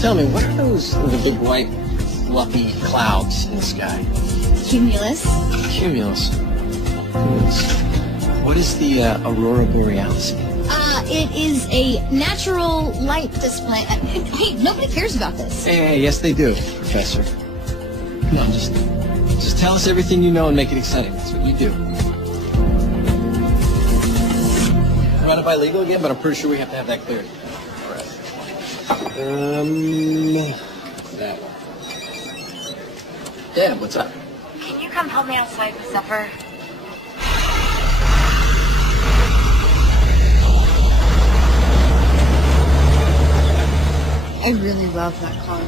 Tell me, what are those the big white fluffy clouds in the sky? Cumulus. Cumulus. What is the aurora borealis? It is a natural light display. Hey, nobody cares about this. Hey, yes they do, Professor. No, just tell us everything you know and make it exciting. That's what you do. Run it by legal again, but I'm pretty sure we have to have that cleared. All right. That one. Dad, what's up? Can you come help me outside with supper? I really love that car.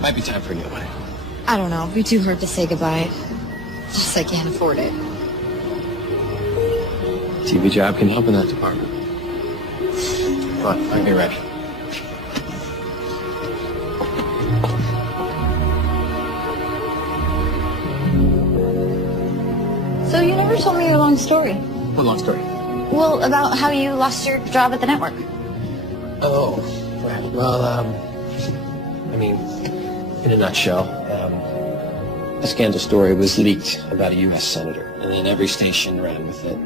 Might be time for a new one. I don't know. It'd be too hard to say goodbye. Just I can't afford it. TV job can help in that department. Come on, I'll get ready. So you never told me your long story. What long story? Well, about how you lost your job at the network. Oh, right. Well, I mean, in a nutshell, a scandal story was leaked about a U.S. senator, and then every station ran with it.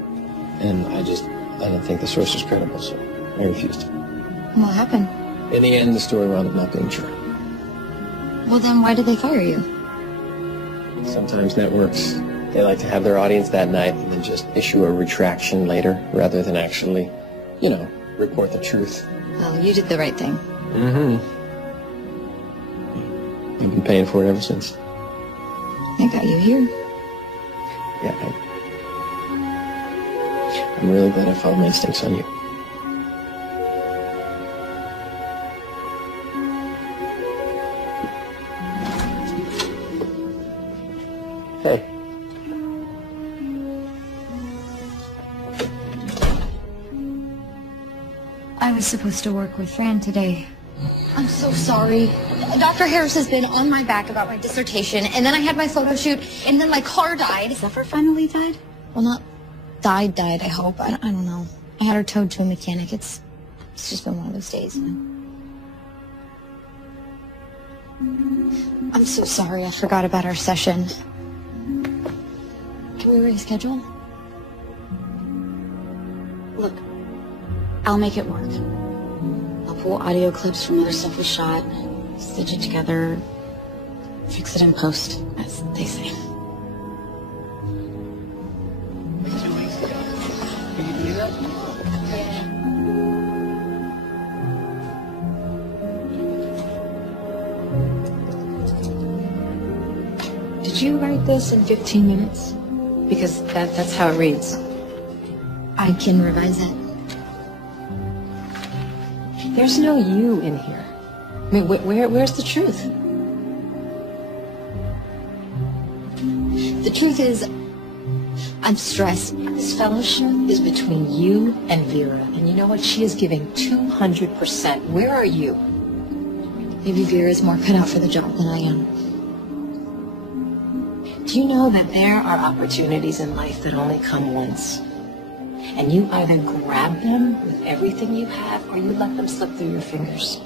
And I didn't think the source was credible, so I refused. What happened? In the end, the story wound up not being true. Well, then why did they fire you? Sometimes networks, they like to have their audience that night and then just issue a retraction later, rather than actually, report the truth. Well, you did the right thing. Mm-hmm. I've been paying for it ever since. I got you here. Yeah, I'm really glad I followed my instincts on you. Hey. I was supposed to work with Fran today. I'm so sorry. Dr. Harris has been on my back about my dissertation, and then I had my photo shoot, and then my car died. Zephyr finally died? Well, not died, I hope. I don't know. I had her towed to a mechanic. It's just been one of those days. I'm so sorry. I forgot about our session. Can we reschedule? Look, I'll make it work. I'll pull audio clips from other stuff we shot, stitch it together, fix it in post, as they say. Did you write this in 15 minutes? Because that's how it reads. I can revise it. There's no you in here. I mean, where's the truth? The truth is, I'm stressed. This fellowship is between you and Vera, and you know what? She is giving 200%. Where are you? Maybe Vera's more cut out for the job than I am. Do you know that there are opportunities in life that only come once? And you either grab them with everything you have, or you let them slip through your fingers.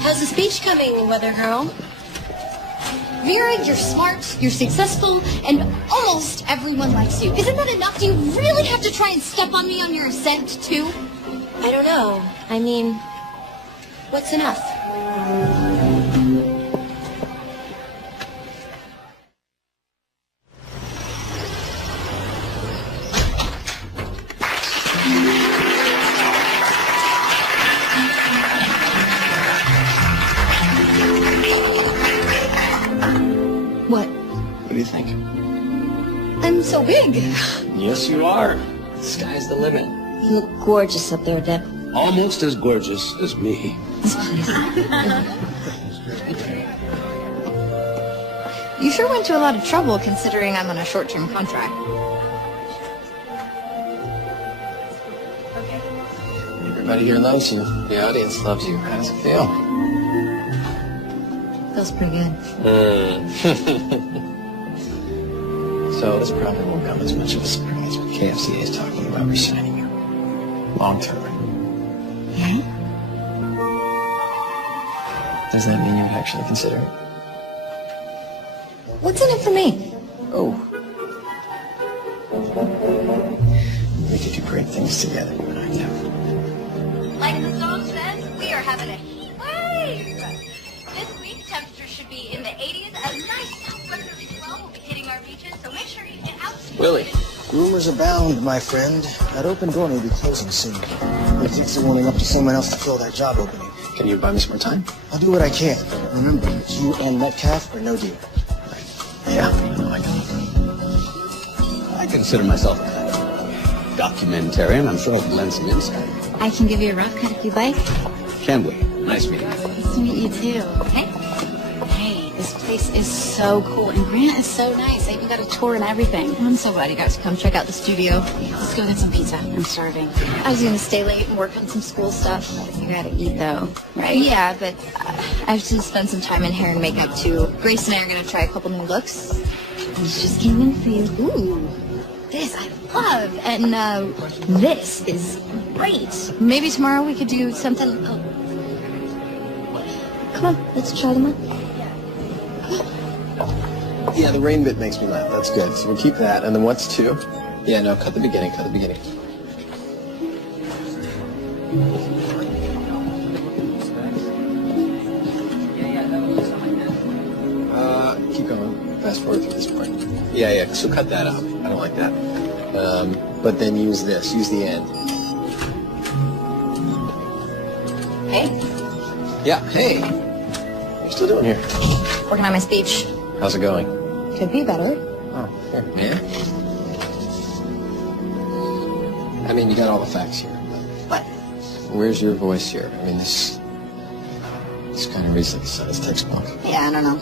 How's the speech coming, Weather Girl? Vera, you're smart, you're successful, and almost everyone likes you. Isn't that enough? Do you really have to try and step on me on your ascent, too? I don't know. I mean, what's enough? What do you think? I'm so big. Yes, you are. The sky's the limit. You look gorgeous up there, Deb. Almost as gorgeous as me. You sure went to a lot of trouble considering I'm on a short-term contract. Never Everybody here loves you. The audience loves you. How does it feel? Feels pretty good. So this probably won't come as much of a surprise, but KFC is talking about resigning you. Long term. Yeah? Does that mean you would actually consider it? What's in it for me? Oh. We could do great things together, you and I, Jeff. Like the song says, we are having a heat wave. This week, temperatures should be in the 80s. A nice southwesterly swell will be hitting our beaches, so make sure you get out. Willie. Rumors abound, my friend. That open door may be closing soon. It takes a warning up to someone else to fill that job opening. Can you buy me some more time? I'll do what I can. Remember, it's you and Metcalf or no deal. Yeah, I know. I consider myself a documentarian. I'm sure I can lend some insight. I can give you a rough cut if you'd like. Can we? Nice meeting you. Nice to meet you too. Hey. Hey, this place is so cool, and Grant is so nice. I even got a tour and everything. I'm so glad you guys come check out the studio. Let's go get some pizza. I'm starving. I was gonna stay late and work on some school stuff. You gotta eat though, right? Yeah, but I have to spend some time in hair and makeup too. Grace and I are gonna try a couple new looks. These just came in for you. Ooh, this I love, and this is great. Maybe tomorrow we could do something. Come on, let's try them on. Yeah, the rain bit makes me laugh. That's good. So we'll keep that. And then what's two? Yeah, no, cut the beginning. Cut the beginning. Keep going. Fast forward through this part. Yeah, so cut that out. I don't like that. But then use this. Use the end. Hey, Yeah, hey. What are you still doing here? working on my speech. How's it going? Could be better. Oh, here. Yeah? I mean, you got all the facts here. What? Where's your voice here? I mean, this kind of reads like a science textbook. Yeah, I don't know.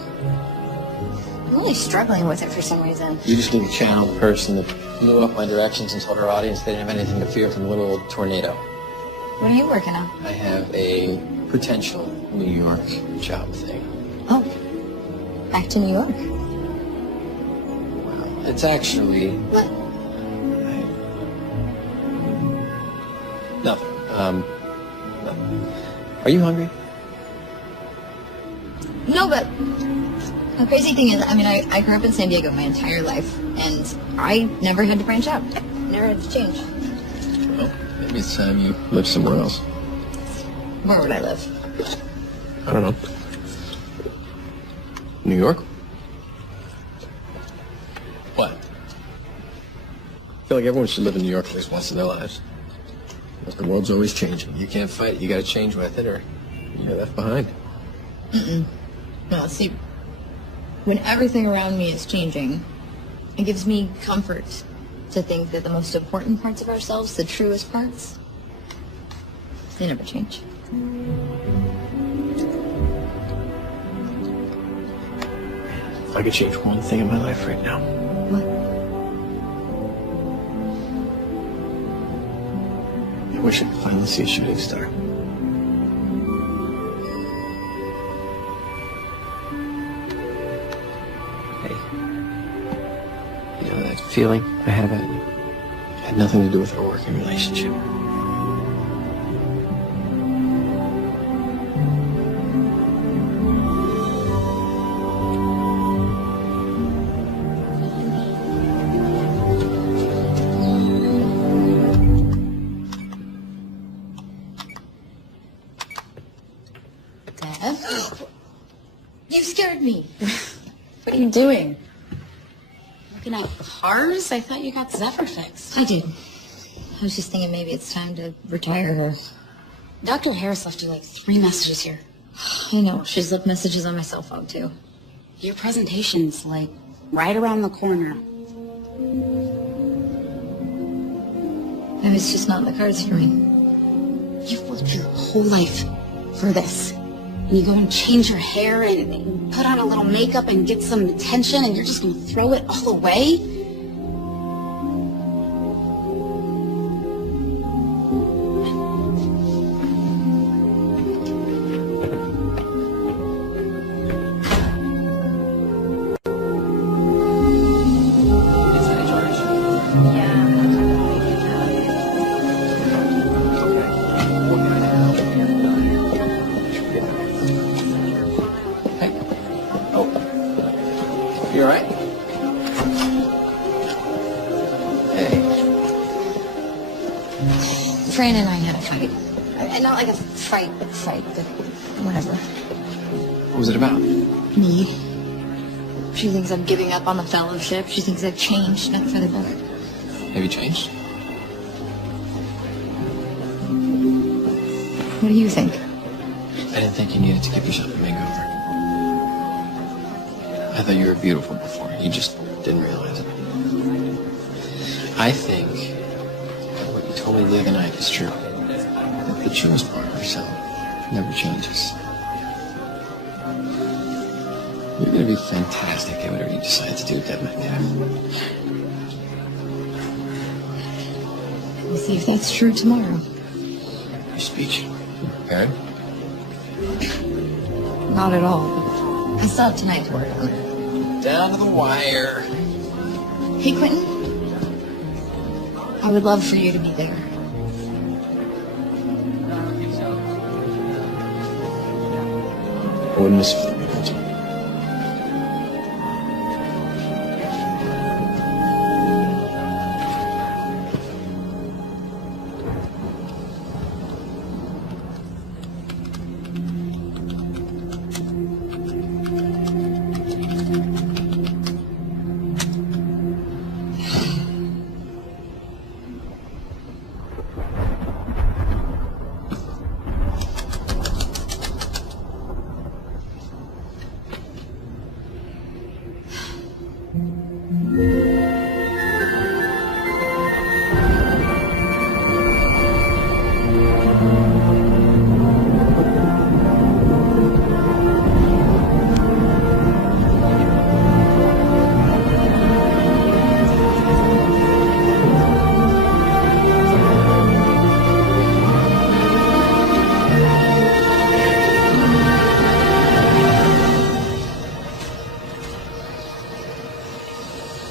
I'm really struggling with it for some reason. You just need to channel the person that blew up my directions and told our audience they didn't have anything to fear from the little old tornado. What are you working on? I have a potential New York job thing. Oh, back to New York. It's actually... What? Nothing. Are you hungry? No, but the crazy thing is, I mean, I grew up in San Diego my entire life, and I never had to branch out. Never had to change. Well, maybe it's time you live somewhere else. Where would I live? I don't know. New York? What? I feel like everyone should live in New York at least once in their lives. But the world's always changing. You can't fight it. You got to change with it, or you're left behind. No, see, when everything around me is changing, it gives me comfort to think that the most important parts of ourselves, the truest parts, they never change. If I could change one thing in my life right now. What? I wish I could finally see a shooting star. Hey. You know that feeling I had about you? It had nothing to do with our working relationship. Dad? You scared me. What are you doing? Looking at cars? I thought you got Zephyr fixed. I did. I was just thinking maybe it's time to retire her. Dr. Harris left you like 3 messages here. I know. She's left messages on my cell phone, too. Your presentation's like right around the corner. Maybe it's just not in the cards for me. You've worked your whole life for this. And you go and change your hair and put on a little makeup and get some attention, and you're just going to throw it all away? Fran and I had a fight. Not like a fight, but whatever. What was it about? Me. She thinks I'm giving up on the fellowship. She thinks I've changed, not for the better. Have you changed? What do you think? I didn't think you needed to give yourself a makeover. I thought you were beautiful before. You just didn't realize it. I think that what you told me the other night is true. That the truest part of yourself never changes. You're going to be fantastic at whatever you decide to do, Deb Metcalf. We'll see if that's true tomorrow. Your speech. You prepared? Not at all. I still have tonight to work on it. Down to the wire. Hey, Quentin. I would love for you to be there. I wouldn't miss it.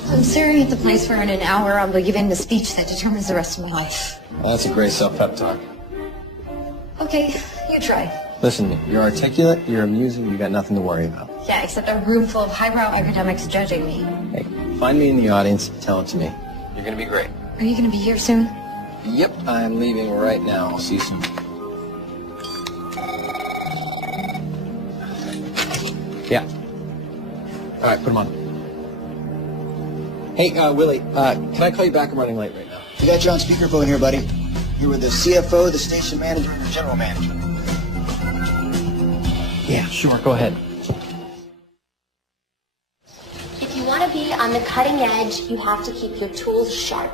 I'm staring at the place where in an hour I'll be giving the speech that determines the rest of my life. Well, that's a great self-pep talk. Okay, you try. Listen, you're articulate, you're amusing, you got nothing to worry about. Yeah, except a room full of highbrow academics judging me. Hey, find me in the audience, tell it to me. You're gonna be great. Are you going to be here soon? Yep, I'm leaving right now. I'll see you soon. Yeah. All right, put them on. Hey, Willie, can I call you back? I'm running late right now. We got you on speakerphone here, buddy. You're with the CFO, the station manager, and the general manager. Yeah, sure, go ahead. If you want to be on the cutting edge, you have to keep your tools sharp.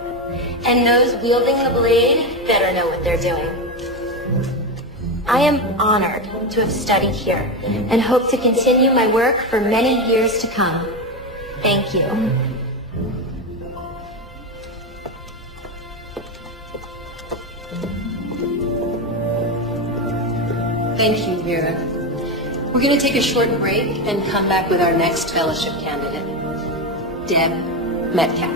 And those wielding the blade better know what they're doing. I am honored to have studied here and hope to continue my work for many years to come. Thank you. Thank you, Vera. We're going to take a short break and come back with our next fellowship candidate, Deb Metcalf.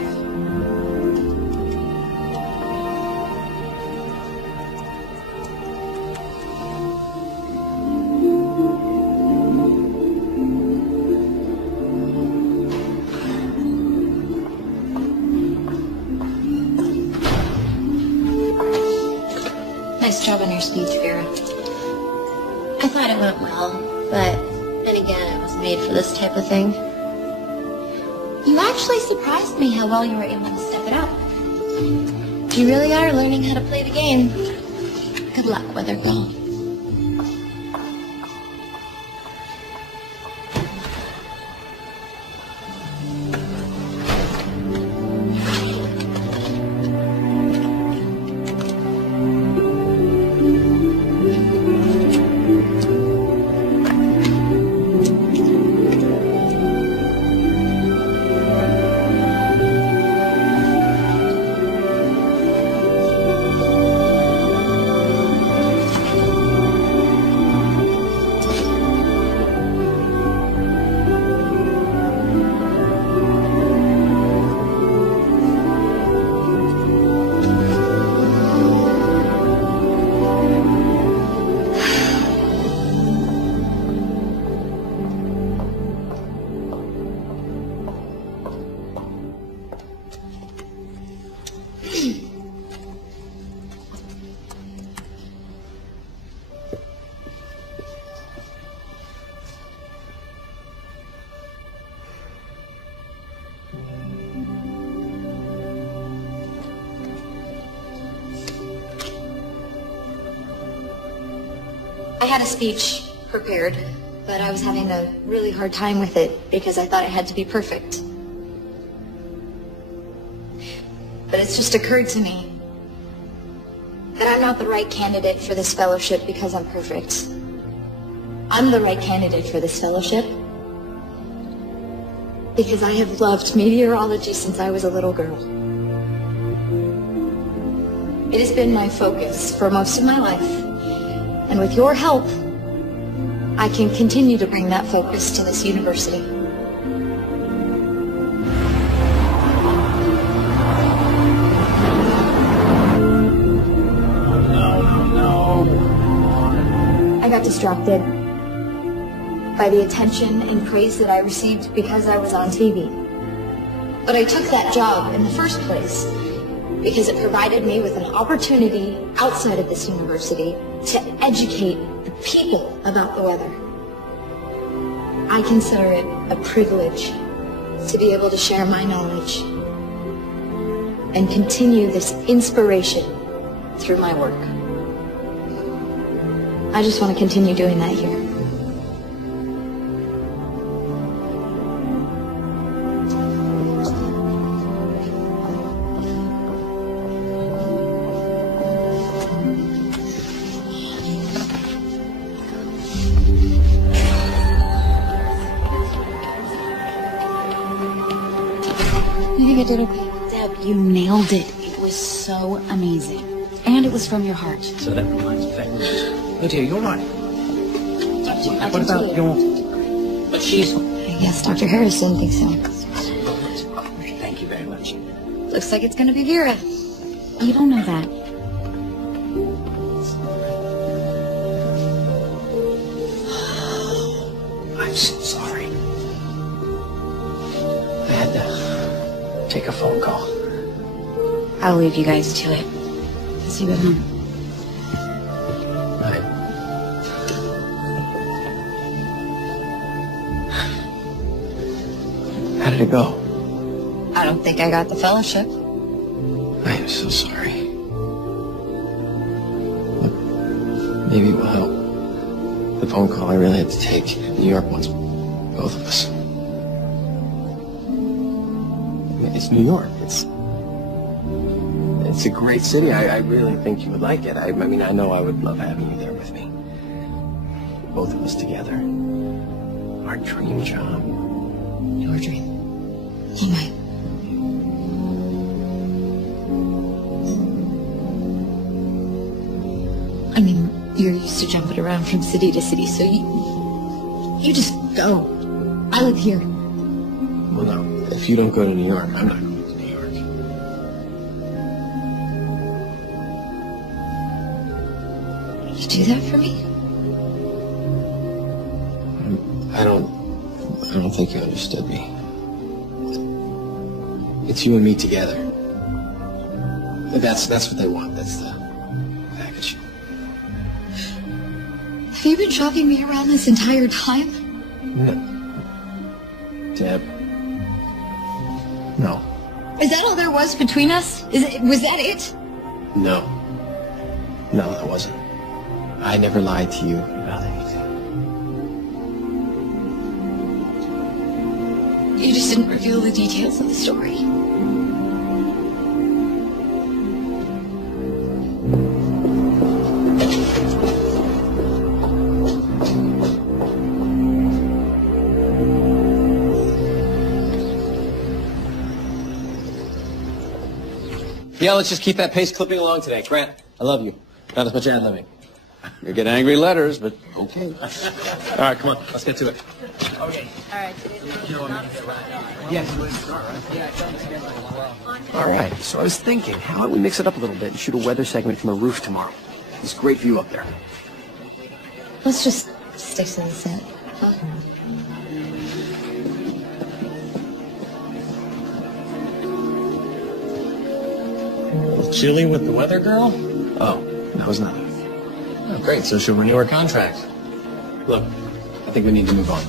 Nice job on your speech, Vera. I thought it went well, but then again, it was made for this type of thing. You actually surprised me how well you were able to step it up. You really are learning how to play the game. Good luck, Weather Girl. I had a speech prepared, but I was having a really hard time with it because I thought it had to be perfect. But it's just occurred to me that I'm not the right candidate for this fellowship because I'm perfect. I'm the right candidate for this fellowship because I have loved meteorology since I was a little girl. It has been my focus for most of my life, and with your help, I can continue to bring that focus to this university. I got distracted by the attention and praise that I received because I was on TV. But I took that job in the first place because it provided me with an opportunity outside of this university to educate the people about the weather. I consider it a privilege to be able to share my knowledge and continue this inspiration through my work. I just want to continue doing that here. I think I did okay. Deb, you nailed it. It was so amazing. And it was from your heart. So that reminds me. Oh dear, you're right. What about your... But she's... Yes, Dr. Harris didn't think so. Thank you very much. Looks like it's going to be Vera. You don't know that. I'm so sorry. I had to take a phone call. I'll leave you guys to it. See you at home. How did it go? I don't think I got the fellowship. I am so sorry. Look, maybe it will help. The phone call I really had to take. New York wants both of us. It's New York. It's a great city. I really think you would like it. I mean, I know I would love having you there with me. Both of us together. Our dream job. Your dream. Oh my. I mean, you're used to jumping around from city to city, so you just go. I live here. Well, no. If you don't go to New York, I'm not going to New York. You do that for me? I don't think you understood me. It's you and me together. That's what they want. That's the package. Have you been shopping me around this entire time? No. Deb. No. Is that all there was between us? Was that it? No. No, that wasn't. I never lied to you about anything. You just didn't reveal the details of the story. Yeah, let's just keep that pace clipping along today. Grant, I love you. Not as much ad-libbing. You get angry letters, but okay. All right, come on. Let's get to it. Okay. All right. Yes. All right, so I was thinking, how about we mix it up a little bit and shoot a weather segment from a roof tomorrow? It's a great view up there. Let's just stick to the set. Huh? Chilly with the weather girl? Oh, that was not it. Oh, great, so she'll renew her contract. Look, I think we need to move on.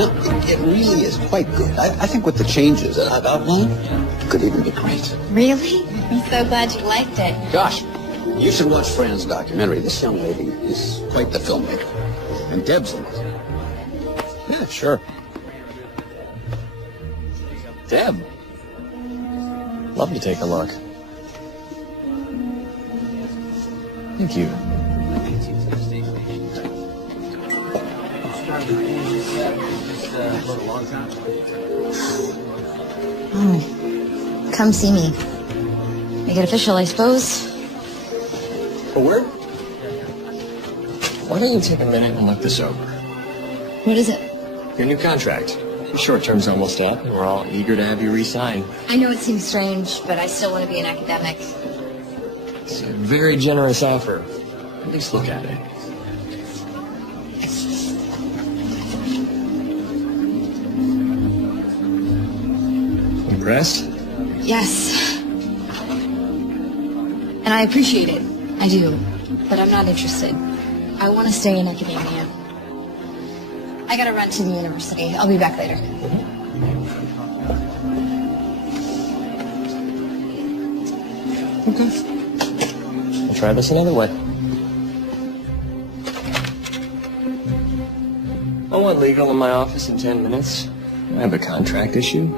No, it really is quite good. I think with the changes that I've outlined, it could even be great. Really? I'm so glad you liked it. Gosh, you should watch Fran's documentary. This young lady is quite the filmmaker. And Deb's in it. Yeah, sure. Deb. Love to take a look. Thank you. Oh, come see me. Make it official, I suppose. For where? Why don't you take a minute and look this over? What is it? Your new contract. Your short term's almost up, and we're all eager to have you re-sign. I know it seems strange, but I still want to be an academic. It's a very generous offer. At least look at it. Impressed? Yes. And I appreciate it. I do. But I'm not interested. I want to stay in academia. I gotta run to the university. I'll be back later. Okay. We'll try this another way. I want legal in my office in 10 minutes. I have a contract issue.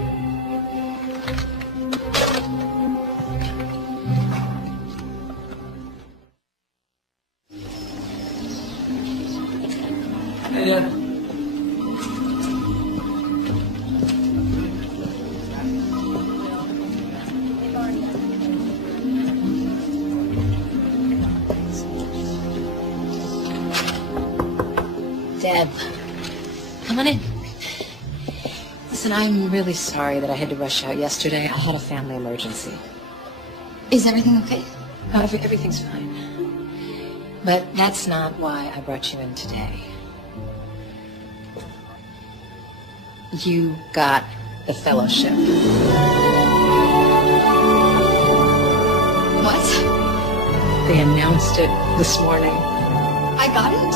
Hey, Dad. Deb, come on in. Listen, I'm really sorry that I had to rush out yesterday. I had a family emergency. Is everything okay? Everything's fine. But that's not why I brought you in today. You got the fellowship. What? They announced it this morning. I got it?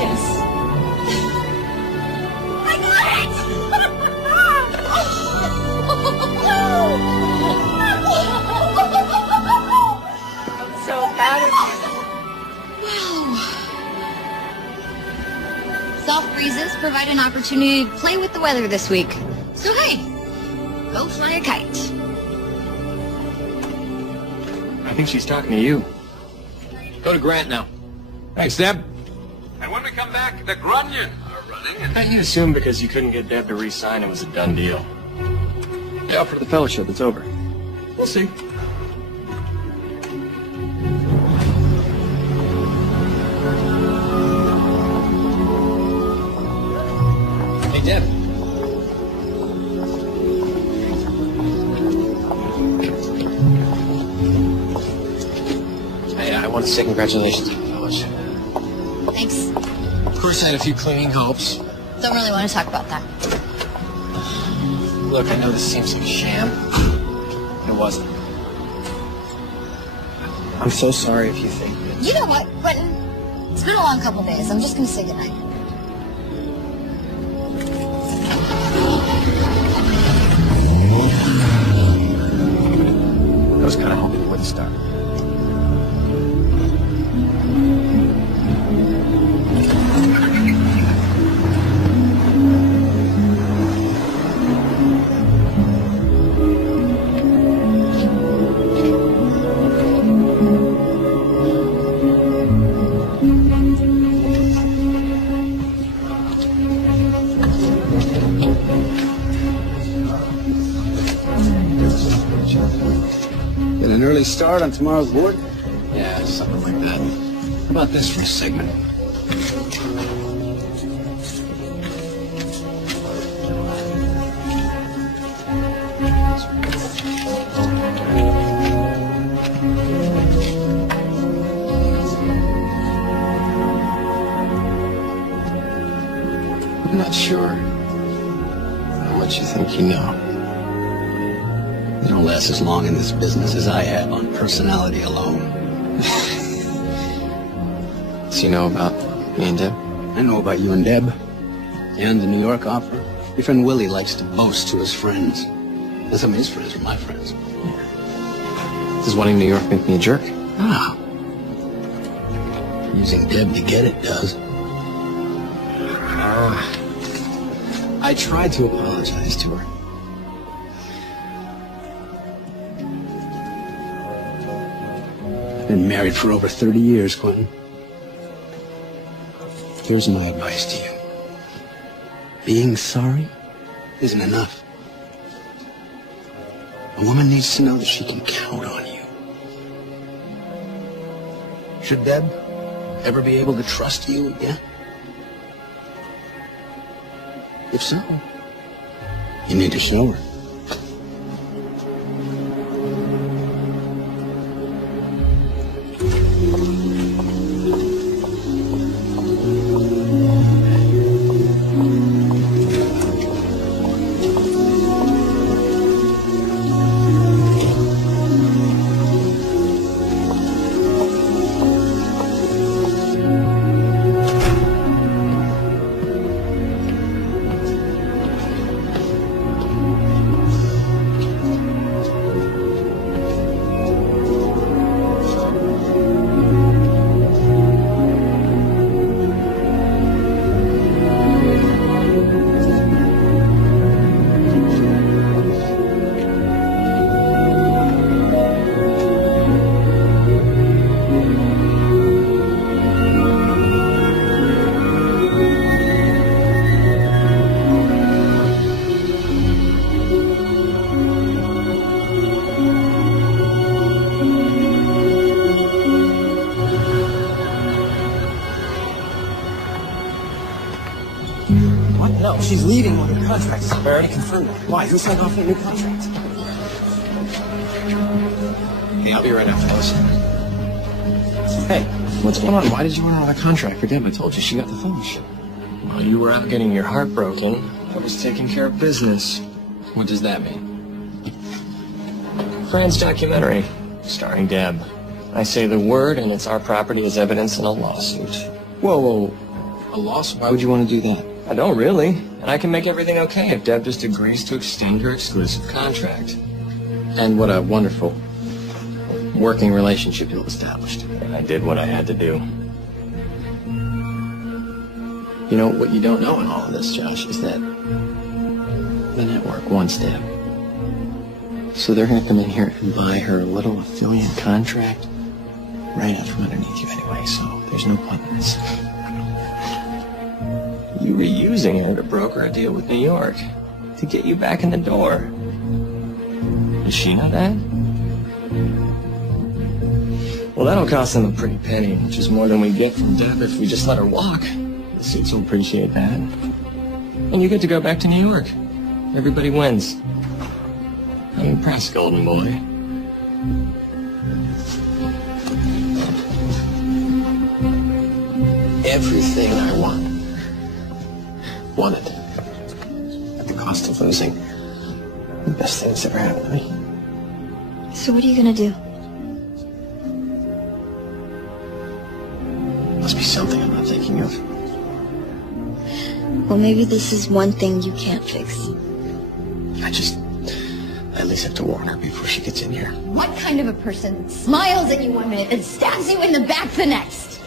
Yes. I got it! I'm so proud of you. Wow. Soft breezes provide an opportunity to play with the weather this week. So hey, go fly a kite. I think she's talking to you. Go to Grant now. Thanks, Deb. And when we come back, the Grunion are running. I bet you assumed because you couldn't get Deb to re-sign it was a done deal. The offer of the fellowship, it's over. We'll see. Hey, Deb. Hey, I want to say congratulations on the fellowship. Thanks. Of course, I had a few clinging hopes. Don't really want to talk about that. Look, I know this seems like a sham. It wasn't. I'm so sorry if you think that... You know what, Quentin? It's been a long couple days. I'm just going to say goodnight. I was kind of hoping you wouldn't start. Get an early start on tomorrow's board? Yeah, something like that. How about this for a segment? I'm not sure how much you think you know. You don't last as long in this business as I have on personality alone. So you know about me and Deb? I know about you and Deb. And the New York offer? Your friend Willie likes to boast to his friends. And some of his friends are my friends. Does wanting New York make me a jerk? Ah. Using Deb to get it does. I tried to apologize to her. I've been married for over 30 years, Quentin. Here's my advice to you. Being sorry isn't enough. A woman needs to know that she can count on you. Should Deb ever be able to trust you again? If so, you need to show her. No, she's leaving on her contract. I already confirmed that. Why? Who signed off on a new contract? Hey, I'll be right after this. Hey, what's going on? Why did you want her on a contract for Deb? I told you she got the fellowship. While you were out getting your heart broken, I was taking care of business. What does that mean? Fran's documentary, starring Deb. I say the word, and it's our property as evidence in a lawsuit. Whoa. A lawsuit? Why would you want to do that? I don't really, and I can make everything okay if Deb just agrees to extend her exclusive contract. And what a wonderful working relationship you've established. And I did what I had to do. You know, what you don't know in all of this, Josh, is that the network wants Deb. So they're going to come in here and buy her little affiliate contract right out from underneath you anyway, so there's no point in this. You were using her to broker a deal with New York to get you back in the door. Does she know that? Well, that'll cost them a pretty penny, which is more than we get from Deb if we just let her walk. The suits will appreciate that. And you get to go back to New York. Everybody wins. I'm impressed, golden boy. Everything I wanted. At the cost of losing the best thing that's ever happened to me. So what are you gonna do? Must be something I'm not thinking of. Well, maybe this is one thing you can't fix. I at least have to warn her before she gets in here. What kind of a person smiles at you one minute and stabs you in the back the next?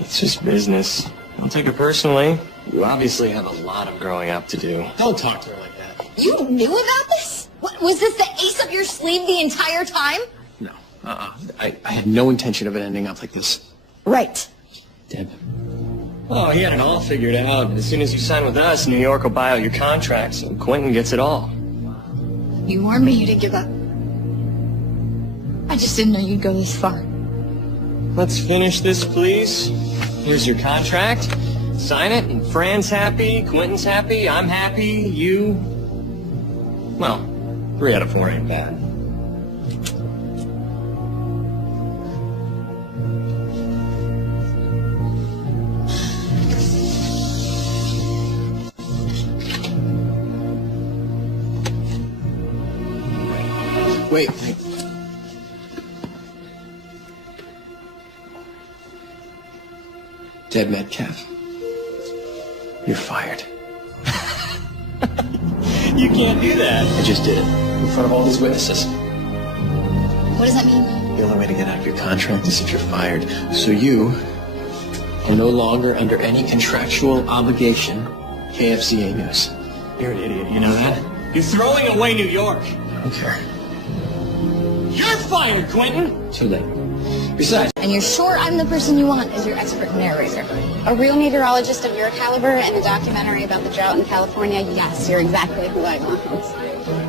It's just business. Don't take it personally. You obviously have a lot of growing up to do. Don't talk to her like that. You knew about this? What, was this the ace up your sleeve the entire time? No. I had no intention of it ending up like this. Right. Deb. Oh, he had it all figured out. As soon as you sign with us, New York will buy out your contracts, and Quentin gets it all. You warned me you didn't give up. I just didn't know you'd go this far. Let's finish this, please. Here's your contract. Sign it, and Fran's happy, Quentin's happy, I'm happy, you... Well, 3 out of 4 ain't bad. Wait. Deb Metcalf. You're fired. You can't do that. I just did it in front of all these witnesses. What does that mean? The only way to get out of your contract is if you're fired. So you are no longer under any contractual obligation. KFCA News. You're an idiot, you know that? You're throwing away New York. I don't care. You're fired, Quentin! Too late. Besides... And you're sure I'm the person you want as your expert narrator? A real meteorologist of your caliber and a documentary about the drought in California? Yes, you're exactly who I want.